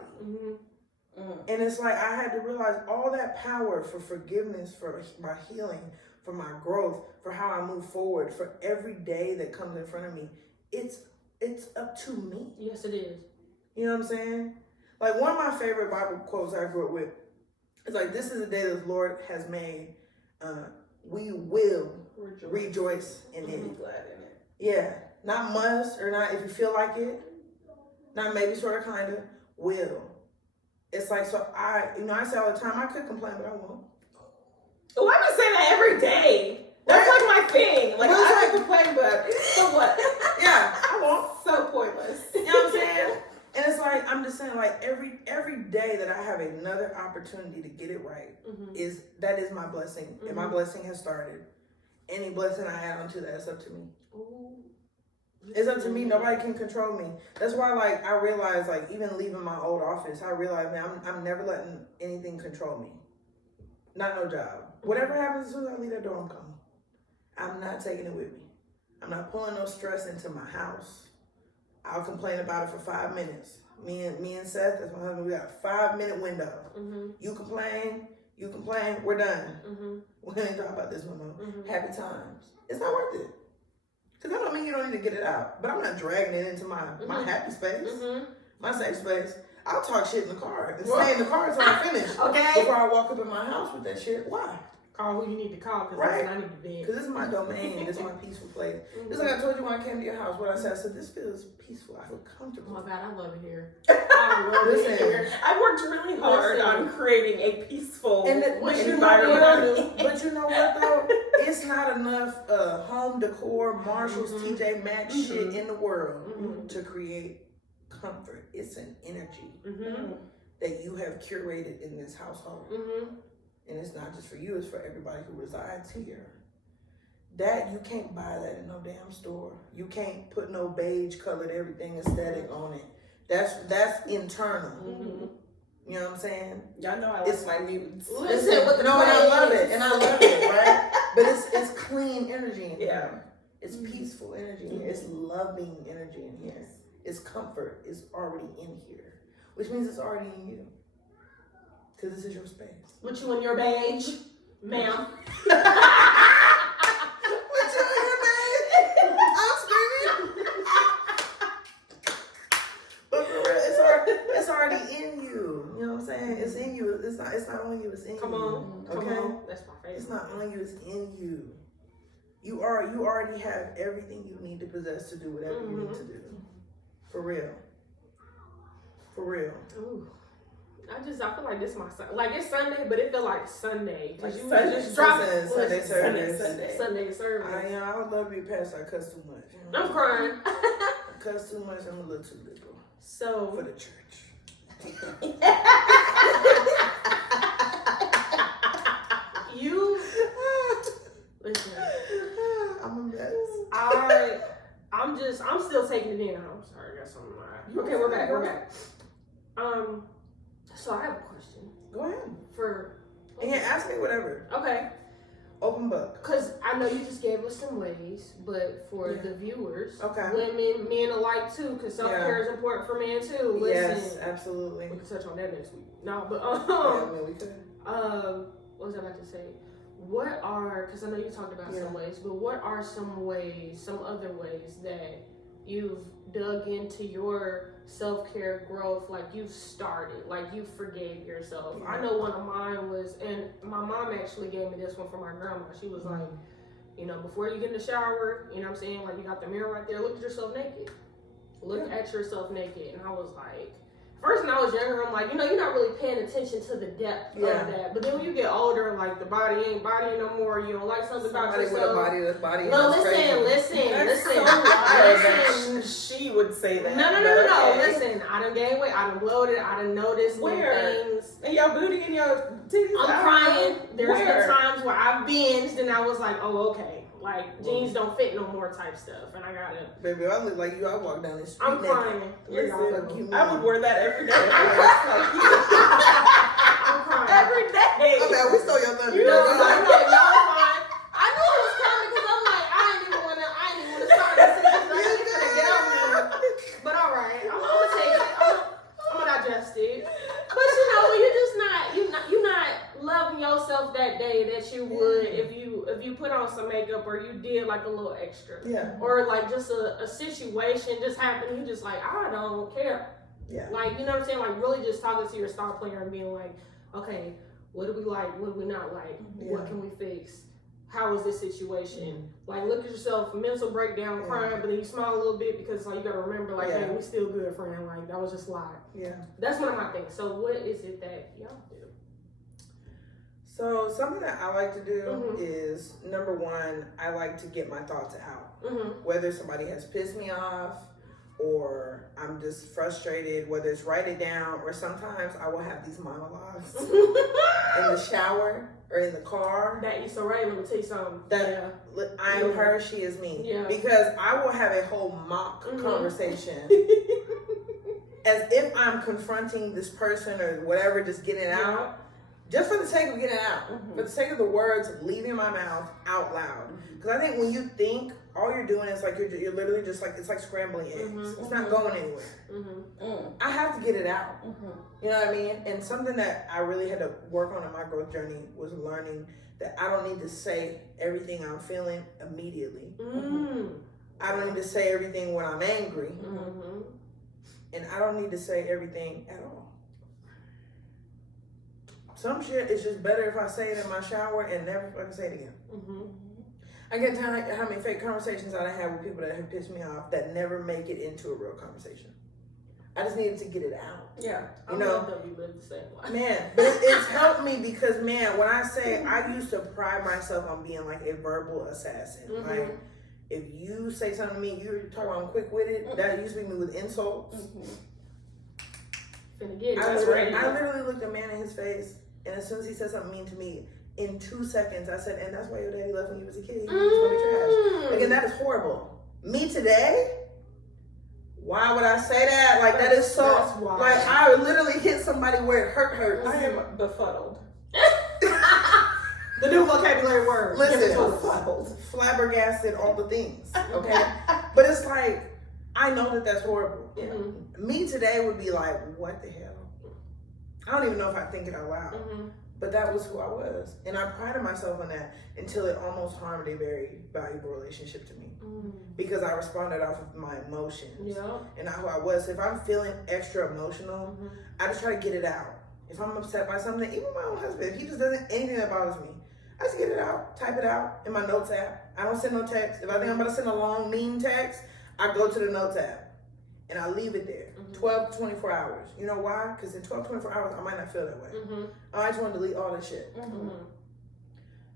And it's like I had to realize all that power for forgiveness, for my healing, for my growth, for how I move forward, for every day that comes in front of me. It's up to me. Yes, it is. You know what I'm saying? Like one of my favorite Bible quotes I grew up with. It's like, this is the day that the Lord has made. We will rejoice in it. Be glad in it. Yeah. Not must or not if you feel like it. Not maybe, sort of, kind of. Will. It's like, so I say all the time, I could complain, but I won't. Oh, I've been saying that every day. That's like my thing. Like, I can complain, but so what? Yeah, I won't. So pointless. You know what I'm saying? And it's like, I'm just saying, like, every day that I have another opportunity to get it right, that is my blessing. And my blessing has started. Any blessing I add onto that, it's up to me. It's up to me. Nobody can control me. That's why, like, I realized, like, even leaving my old office, I realized, man, I'm never letting anything control me. Not no job. Whatever happens as soon as I leave that door, I'm coming. I'm not taking it with me. I'm not pulling no stress into my house. I'll complain about it for 5 minutes. Me and Seth, that's my husband, we got a 5-minute window. You complain, we're done. We ain't talking about this no more. Happy times. It's not worth it. Because that don't mean you don't need to get it out. But I'm not dragging it into my happy space, my safe space. I'll talk shit in the car and stay in the car until I finish. Okay. Before I walk up in my house with that shit. Why? Call who you need to call because I need to bed. Because this is my domain. This is my peaceful place. Just like I told you when I came to your house, what I said, this feels peaceful. I feel comfortable. Oh my God, I love it here. I love it here. I worked really hard on creating a peaceful environment. But you know what though? It's not enough home decor, Marshalls, TJ Maxx shit in the world to create comfort. It's an energy that you have curated in this household. And it's not just for you, it's for everybody who resides here. That, you can't buy that in no damn store. You can't put no beige colored everything aesthetic on it. That's internal. You know what I'm saying? Y'all know I like my nudes. Listen, and I love it, right? But it's clean energy in here. It's peaceful energy in here. It's loving energy in here. It's comfort. It's already in here. which means it's already in you. Because this is your space. With you and your beige, ma'am. With you and your beige. I'm screaming. But for real, it's already in you. You know what I'm saying? It's in you. It's not on you, it's in Come you. on. Okay? Come on. That's my favorite. It's not on you, it's in you. You already have everything you need to possess to do whatever you need to do. For real. For real. Ooh. I feel like this my Sunday. Like it's Sunday, but it feel like Sunday. Like Cause you Sunday just dropped Sunday service. Sunday service. I would love to be a pastor. I cuss too much. I'm crying. I cuss too much. I'm a little too liberal So for the church. you listen. I'm a mess. I'm still taking it in. I'm sorry, I got something right. Okay, we're back. So I have a question. Go ahead. And yeah, ask me whatever. Okay. Open book. Because I know you just gave us some ways, but for the viewers, okay, women, men alike too, because self-care is important for men too. Listen, yes, absolutely. We can touch on that next week. No, but we could. what was I about to say? What are, because I know you talked about some ways, but what are some other ways that you've dug into your self-care growth, like you've started, like you forgave yourself? I know one of mine was, and my mom actually gave me this one from my grandma. She was like, you know, before you get in the shower, you know what I'm saying, like you got the mirror right there, look at yourself naked. Look at yourself naked. And I was like, first when I was younger, I'm like, you know, you're not really paying attention to the depth of that. But then when you get older, like the body ain't body no more. You don't like something about yourself. With a body, that's body. No, listen. She would say that. No. Listen, I done gained weight. I done bloated. I done noticed little things. And your booty and your titties. I'm crying. There's been times where I've binged and I was like, oh, okay. Like, jeans don't fit no more type stuff. And I gotta. Baby, I look like you. I walk down the street. I'm crying. Listen, I would wear that every day. I'm crying. Every day. Okay, we stole your thunder. No, I'm fine. I knew it was coming because I'm like, I ain't even wanna start this sentence. I ain't gonna get on me. But all right, I'm gonna take it. I'm gonna digest it. But you know, you're not loving yourself that day that you would if you put on some makeup or you did like a little extra. Yeah. Or like just a situation just happened, you just like, I don't care. Yeah. Like, you know what I'm saying? Like really just talking to your star player and being like, okay, what do we like? What do we not like? What can we fix? How is this situation? Like, look at yourself, mental breakdown, crying, but then you smile a little bit because like you gotta remember, like, hey, we still good, friend. Like that was just live. Yeah. That's one of my things. So what is it that y'all do? So something that I like to do is, number one, I like to get my thoughts out. Whether somebody has pissed me off or I'm just frustrated, whether it's write it down or sometimes I will have these monologues in the shower or in the car. That you so right, let me tell you something. I'm her, she is me. Yeah. Because I will have a whole mock conversation as if I'm confronting this person or whatever, just getting it out. Just for the sake of getting it out. For the sake of the words leaving my mouth out loud. Because I think when you think, all you're doing is like, you're literally just like, it's like scrambling eggs. It's not going anywhere. I have to get it out. You know what I mean? And something that I really had to work on in my growth journey was learning that I don't need to say everything I'm feeling immediately. I don't need to say everything when I'm angry. And I don't need to say everything at all. Some shit is just better if I say it in my shower and never fucking say it again. I get tired of how many fake conversations I have with people that have pissed me off that never make it into a real conversation. I just needed to get it out. Yeah, you know, you live the same life. Man, but it's helped me because, man, when I say I used to pride myself on being like a verbal assassin. Like, if you say something to me, you're talking about I'm quick-witted. That used to be me with insults. I literally looked a man in his face, and as soon as he said something mean to me, in 2 seconds, I said, and that's why your daddy left when you was a kid. He was gonna be trash. Again, that is horrible. Me today? Why would I say that? Like, that is so, like, I literally hit somebody where it hurts. I am befuddled. The new vocabulary word. Listen, befuddled, flabbergasted, all the things, okay? But it's like, I know that that's horrible. Yeah. Me today would be like, what the hell? I don't even know if I think it out loud. But that was who I was. And I prided myself on that until it almost harmed a very valuable relationship to me. Because I responded off of my emotions and not who I was. So if I'm feeling extra emotional, I just try to get it out. If I'm upset by something, even my own husband, if he just doesn't, anything that bothers me, I just get it out, type it out in my notes app. I don't send no text. If I think I'm about to send a long, mean text, I go to the notes app and I leave it there. 12 to 24 hours. You know why? Because in 12 to 24 hours, I might not feel that way. I just want to delete all that shit.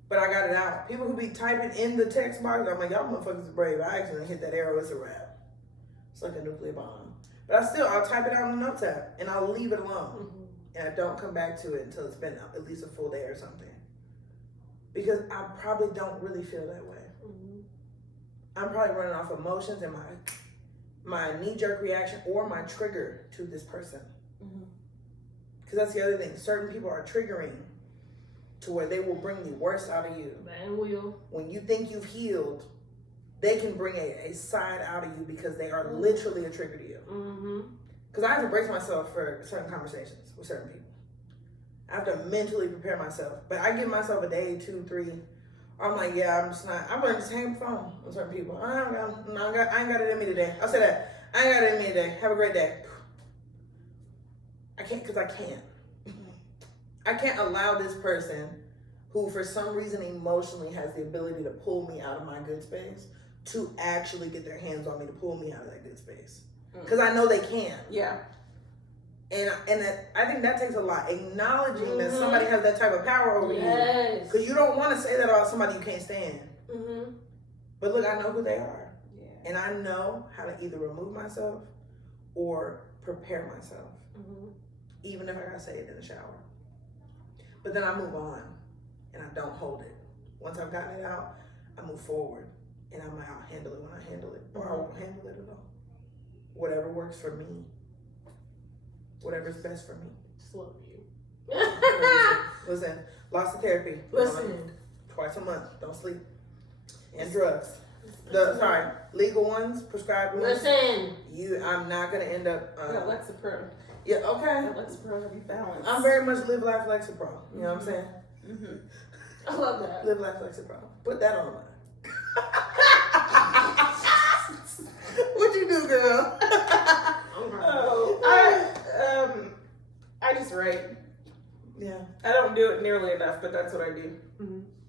But I got it out. People who be typing in the text box, I'm like, y'all motherfuckers are brave. I accidentally hit that arrow, it's a wrap. It's like a nuclear bomb. But I'll type it out in the notes app and I'll leave it alone. And I don't come back to it until it's been at least a full day or something. Because I probably don't really feel that way. I'm probably running off emotions and my knee-jerk reaction or my trigger to this person. Because that's the other thing. Certain people are triggering to where they will bring the worst out of you. Man will. When you think you've healed, they can bring a side out of you because they are literally a trigger to you. Because I have to brace myself for certain conversations with certain people. I have to mentally prepare myself. But I give myself a day, 2, 3. I'm like, yeah, I'm just not. I'm going to just hang the phone with certain people. I ain't got it in me today. I'll say that. I ain't got it in me today. Have a great day. I can't because I can't. I can't allow this person who for some reason emotionally has the ability to pull me out of my good space to actually get their hands on me to pull me out of that good space. Because I know they can. Yeah. And I think that takes a lot. Acknowledging that somebody has that type of power over you. Because you don't want to say that about somebody you can't stand. But look, I know who they are. Yeah. And I know how to either remove myself or prepare myself. Even if I gotta say it in the shower. But then I move on. And I don't hold it. Once I've gotten it out, I move forward. And I'm like, I'll handle it when I handle it. Or I won't handle it at all. Whatever works for me. Whatever's best for me. Just love you. Listen, lots of therapy. Listen. Twice a month. Don't sleep. And drugs. Legal ones, prescribed ones. Listen. I'm not gonna end up. Lexapro. Yeah. Okay. Lexapro to be balanced. I'm very much live life Lexapro. You know what I'm saying? I love that. Live life Lexapro. Put that on mine. What'd you do, girl? I just write. Yeah. I don't do it nearly enough, but that's what I do.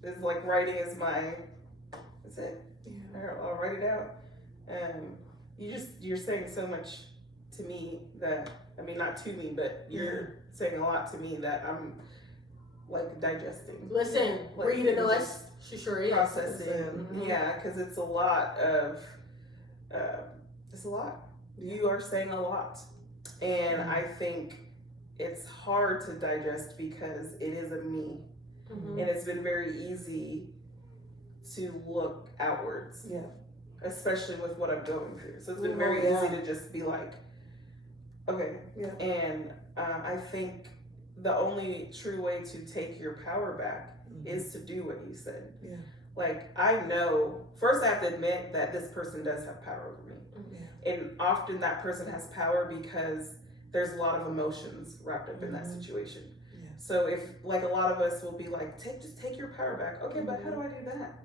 It's like writing is that's it. Yeah. I'll write it out. You're saying so much to me that, I mean, not to me, but you're saying a lot to me that I'm like digesting. Listen, like, reading the list. She sure is. Processing. Yeah, because it's a lot of, it's a lot. You are saying a lot. And I think it's hard to digest because it is a me. And it's been very easy to look outwards. Yeah. Especially with what I'm going through. So it's been very easy to just be like, okay. Yeah. And I think the only true way to take your power back is to do what you said. Yeah. Like, I know, first I have to admit that this person does have power over me. And often that person has power because there's a lot of emotions wrapped up in that situation. Yeah. So if, like, a lot of us will be like, just take your power back. Okay, but how do I do that?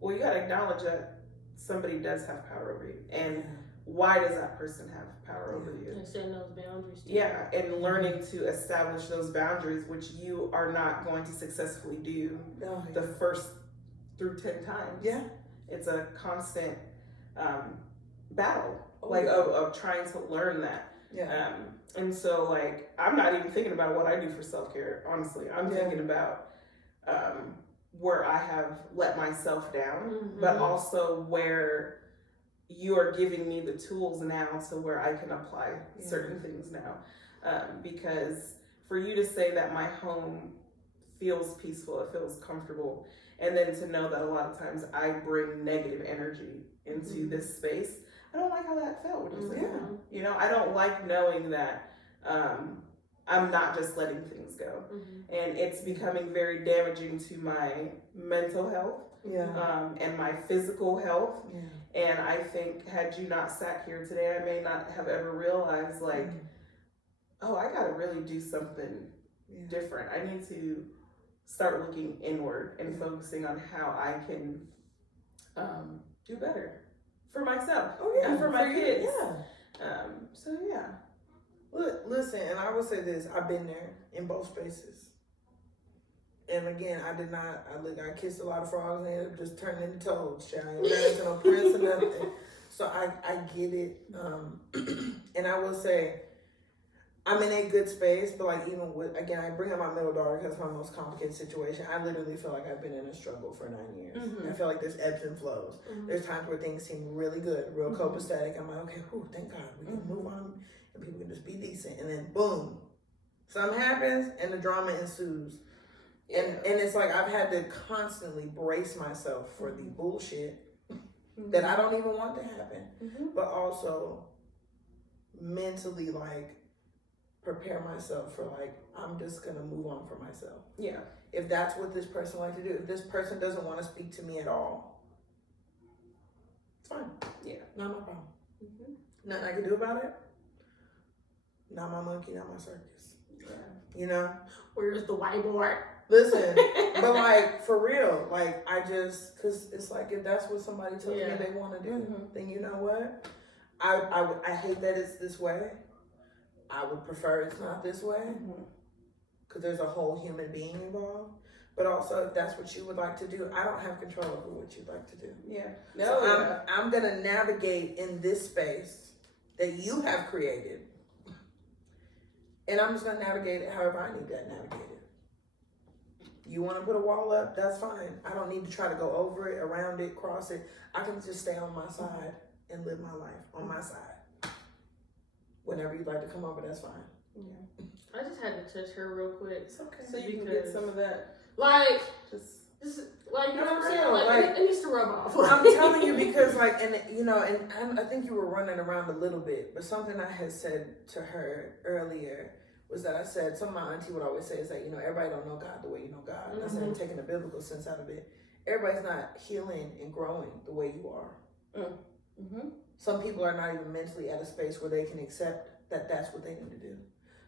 Well, you gotta acknowledge that somebody does have power over you. And why does that person have power over you? And setting those boundaries. Yeah, and learning to establish those boundaries, which you are not going to successfully do the first through 10 times. Yeah. It's a constant battle, of trying to learn that. Yeah. And so, like, I'm not even thinking about what I do for self-care, honestly. I'm thinking about where I have let myself down, but also where you are giving me the tools now to where I can apply certain things now. Because for you to say that my home feels peaceful, it feels comfortable, and then to know that a lot of times I bring negative energy into this space, I don't like how that felt when you said that. You know, I don't like knowing that I'm not just letting things go. And it's becoming very damaging to my mental health. And my physical health. And I think had you not sat here today, I may not have ever realized like, oh, I gotta really do something different. I need to start looking inward and focusing on how I can do better for myself and for my kids. So yeah. Look, listen, and I will say this: I've been there in both spaces. And again, I kissed a lot of frogs and ended up just turning into toads, child. I ain't turned into no prince or nothing. So I get it. And I will say, I'm in a good space, but like even with, again, I bring up my middle daughter because it's my most complicated situation. I literally feel like I've been in a struggle for 9 years. I feel like there's ebbs and flows. There's times where things seem really good, real copacetic. I'm like, okay, whew, thank God, we can move on and people can just be decent. And then boom, something happens and the drama ensues. And it's like I've had to constantly brace myself for the bullshit that I don't even want to happen, but also mentally like prepare myself for like, I'm just gonna move on for myself. If that's what this person like to do, if this person doesn't want to speak to me at all, it's fine. Not my problem. Nothing I can do about it. Not my monkey, not my circus. You know? Where's the whiteboard? Listen, but like for real, like I just, cause it's like if that's what somebody tells me they want to do, then you know what? I hate that it's this way. I would prefer it's not this way, cause there's a whole human being involved. But also, if that's what you would like to do, I don't have control over what you'd like to do. So I'm gonna navigate in this space that you have created, and I'm just gonna navigate it however I need that navigated. You want to put a wall up? That's fine. I don't need to try to go over it, around it, cross it. I can just stay on my side and live my life on my side. Whenever you'd like to come over, that's fine. I just had to touch her real quick. It's okay. So you can get some of that. Like, just like, you know what I'm saying? Like, it needs to rub off. I'm telling you because, like, and you know, and I think you were running around a little bit, but something I had said to her earlier was that I said, something my auntie would always say is that, you know, everybody don't know God the way you know God. And I said, taking the biblical sense out of it, everybody's not healing and growing the way you are. Some people are not even mentally at a space where they can accept that that's what they need to do.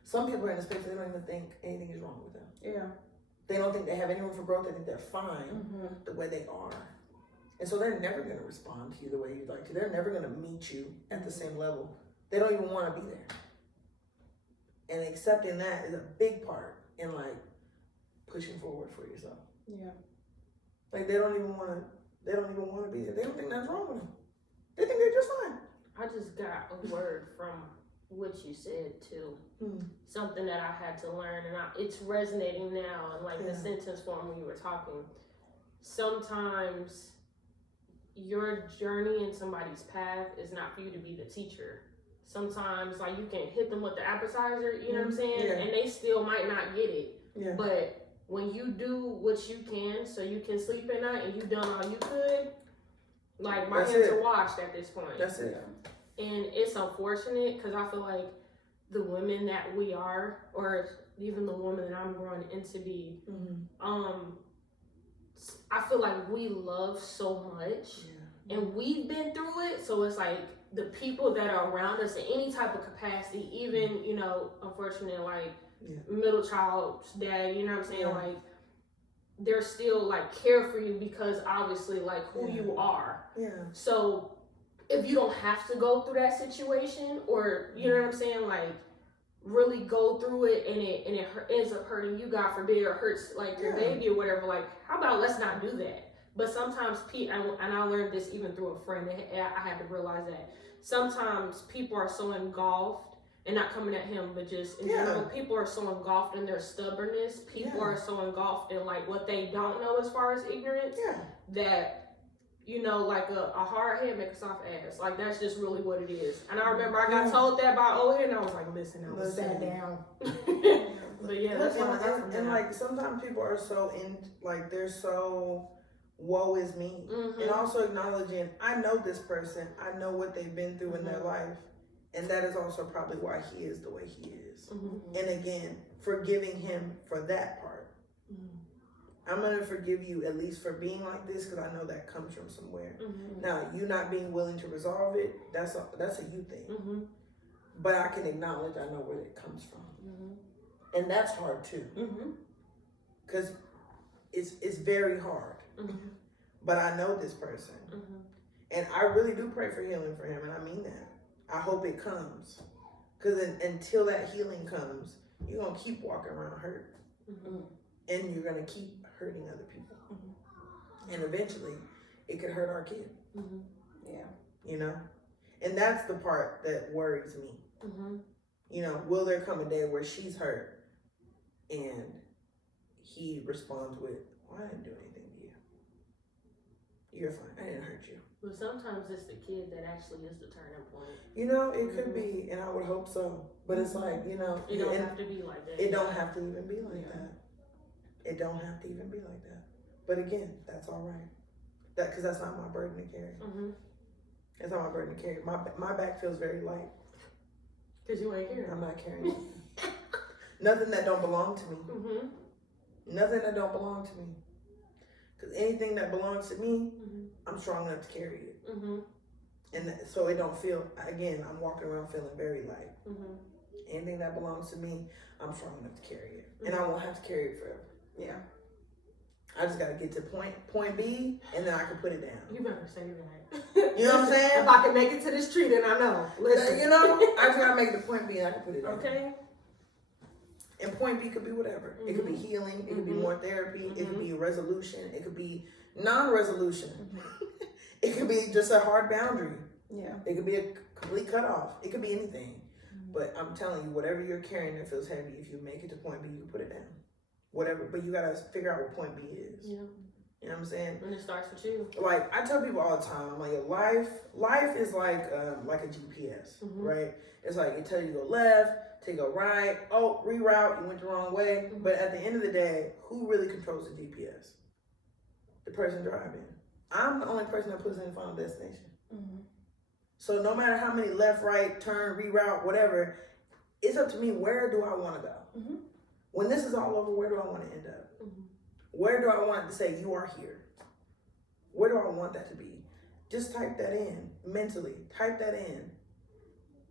Some people are in a space where they don't even think anything is wrong with them. They don't think they have any room for growth. They think they're fine the way they are. And so they're never going to respond to you the way you'd like to. They're never going to meet you at the same level. They don't even want to be there. And accepting that is a big part in like pushing forward for yourself. Like they don't even want to be there. They don't think that's wrong with them. They think they're just fine. I just got a word from what you said too. Something that I had to learn, and it's resonating now. And like the sentence form when you were talking, sometimes your journey in somebody's path is not for you to be the teacher. Sometimes like you can hit them with the appetizer, you know what I'm saying? And they still might not get it. But when you do what you can so you can sleep at night and you done all you could, like my hands are washed at this point. That's it. And it's unfortunate because I feel like the women that we are, or even the woman that I'm growing into be, I feel like we love so much and we've been through it. So it's like the people that are around us in any type of capacity, even, you know, unfortunately, like middle child dad, you know what I'm saying? Like they're still like care for you because obviously like who you are. So if you don't have to go through that situation, or you know what I'm saying, like really go through it and it ends up hurting you, God forbid, or hurts like your baby or whatever, like how about let's not do that? But sometimes and I learned this even through a friend, I had to realize that sometimes people are so engulfed, and not coming at him, but just in general, people are so engulfed in their stubbornness, people are so engulfed in like what they don't know as far as ignorance, that you know, like a hard head make a soft ass. Like that's just really what it is. And I remember I got told that by old head, and I was like, listen, I was sat down. But yeah, that's what I got from and like sometimes people are so like they're so woe is me, and also acknowledging I know this person, I know what they've been through in their life, And that is also probably why he is the way he is. Mm-hmm. And again, forgiving him for that part. I'm going to forgive you at least for being like this because I know that comes from somewhere. Mm-hmm. Now, you not being willing to resolve it, that's a you thing. Mm-hmm. But I can acknowledge I know where it comes from. Mm-hmm. And that's hard too. Mm-hmm. Because it's very hard. Mm-hmm. But I know this person. Mm-hmm. And I really do pray for healing for him, and I mean that. I hope it comes. Because until that healing comes, you're going to keep walking around hurt. Mm-hmm. And you're going to keep hurting other people. Mm-hmm. And eventually, it could hurt our kid. Mm-hmm. Yeah. You know? And that's the part that worries me. Mm-hmm. You know, will there come a day where she's hurt and he responds with, well, I didn't do anything to you. You're fine. I didn't hurt you. But sometimes it's the kid that actually is the turning point. You know, it could be, and I would hope so. But it's like, you know, It don't have to be like that. it don't have to even be like that. It don't have to even be like that. But again, that's all right. Because that's not my burden to carry. Mm-hmm. It's not my burden to carry. My back feels very light. Because you ain't here. I'm not carrying it. Nothing that don't belong to me. Mm-hmm. Nothing that don't belong to me. Because anything that belongs to me, Mm-hmm. I'm strong enough to carry it. Mm-hmm. And so it don't feel, again, I'm walking around feeling very light. Mm-hmm. Anything that belongs to me, I'm strong enough to carry it. And I won't have to carry it forever. Yeah. I just got to get to point B, and then I can put it down. You better say that. You know what I'm saying? If I can make it to this tree, then I know. Listen. You know, I just got to make it to point B, and I can put it down. Okay. And point B could be whatever. It could be healing. It could be more therapy. It could be resolution. It could be non-resolution. It could be just a hard boundary. Yeah. It could be a complete cutoff. It could be anything. But I'm telling you, whatever you're carrying that feels heavy, if you make it to point B, you can put it down. Whatever. But you got to figure out what point B is. Yeah. You know what I'm saying? And it starts with you. Like, I tell people all the time, I'm like, life is like a GPS, right? It's like, it tells you to go left, to go right, oh, reroute, you went the wrong way. But at the end of the day, who really controls the GPS? The person driving. I'm the only person that puts in the final destination. So no matter how many left, right, turn, reroute, whatever, it's up to me, where do I want to go? When this is all over, where do I want to end up? Where do I want it to say, you are here? Where do I want that to be? Just type that in mentally. Type that in.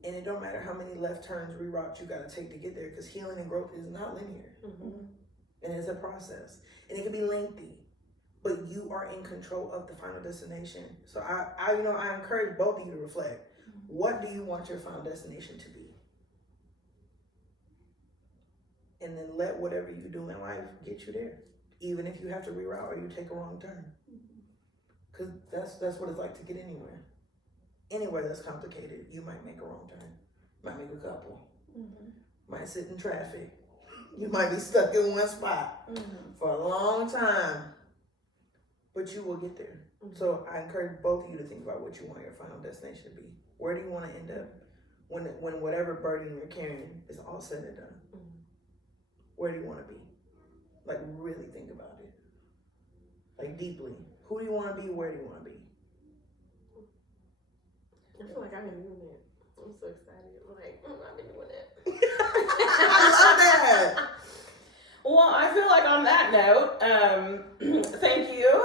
And it don't matter how many left turns, reroutes you got to take to get there, because healing and growth is not linear. And it's a process. And it can be lengthy. But you are in control of the final destination. So I encourage both of you to reflect. What do you want your final destination to be? And then let whatever you do in life get you there. Even if you have to reroute or you take a wrong turn. Because that's what it's like to get anywhere. Anywhere that's complicated, you might make a wrong turn. Might make a couple. Might sit in traffic. You might be stuck in one spot for a long time. But you will get there. So I encourage both of you to think about what you want your final destination to be. Where do you want to end up when whatever burden you're carrying is all said and done? Where do you want to be? Like, really think about it. Like, deeply. Who do you want to be? Where do you want to be? I feel like I've been doing it. I'm so excited. Like, I've been doing it. I love that. Well, I feel like on that note, thank you,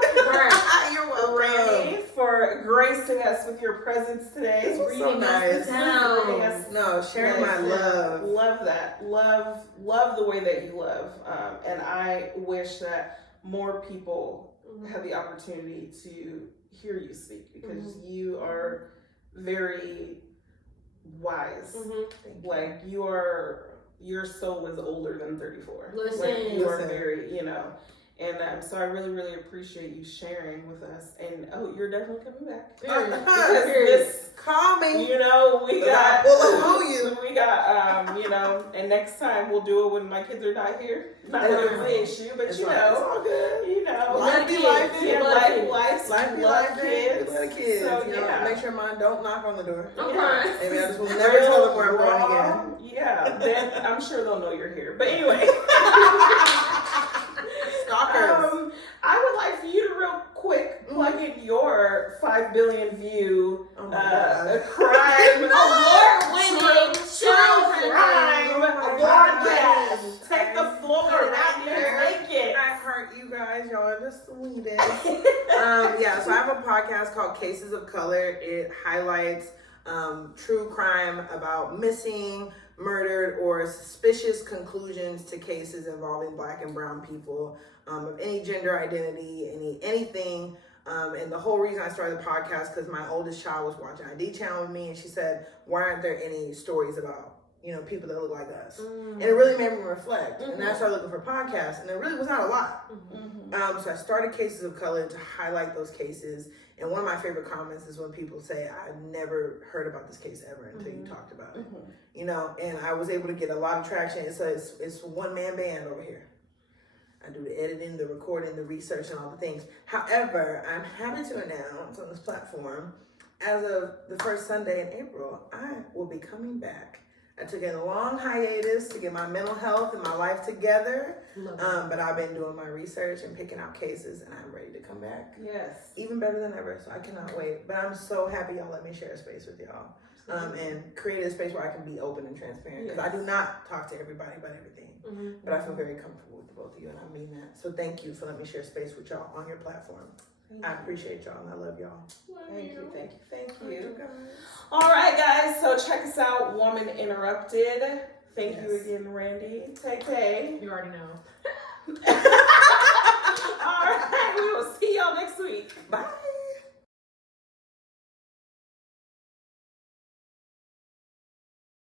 You're welcome. Randy, for gracing us with your presence today. This was so Reading us nice. down. Reading us. No, sharing my love. Love that. Love the way that you love. And I wish that more people have the opportunity to hear you speak, because you are very wise. Like, your soul is older than 34. Listen. Like, you are very, and so I really, really appreciate you sharing with us. And you're definitely coming back. Period. Because this, Call me. we got, Pull up on you. we got, and next time we'll do it when my kids are not here. Not that it was the issue, but It's all good. life be life, Yeah, Life be love life, kids. love kids. So, Make sure mine don't knock on the door. I'm Yeah. crying. Maybe I just will never tell them where I'm going Raw, again. Yeah, then I'm sure they'll know you're here. But anyway. Stalkers. I would like for you to real quick plug in your 5 billion view Oh my God. crime Award-winning So I have a podcast called Cases of Color. It highlights true crime about missing, murdered, or suspicious conclusions to cases involving Black and brown people of any gender identity, anything. And the whole reason I started the podcast because my oldest child was watching ID Channel with me, and she said, "Why aren't there any stories about people that look like us?" And it really made me reflect. And then I started looking for podcasts, and there really was not a lot. So I started Cases of Color to highlight those cases. And one of my favorite comments is when people say, "I never heard about this case ever until you talked about it." And I was able to get a lot of traction. It's one-man band over here. I do the editing, the recording, the research, and all the things. However, I'm happy to announce on this platform, as of the first Sunday in April, I will be coming back. I took a long hiatus to get my mental health and my life together, but I've been doing my research and picking out cases, and I'm ready to come back. Yes. Even better than ever, so I cannot wait. But I'm so happy y'all let me share a space with y'all and create a space where I can be open and transparent. Because I do not talk to everybody about everything, but I feel very comfortable with the both of you, and I mean that. So thank you for letting me share space with y'all on your platform. I appreciate y'all, and I love y'all. Thank you. All right, guys. So check us out, Woman Interrupted. Thank you again, Randy. Tay. You already know.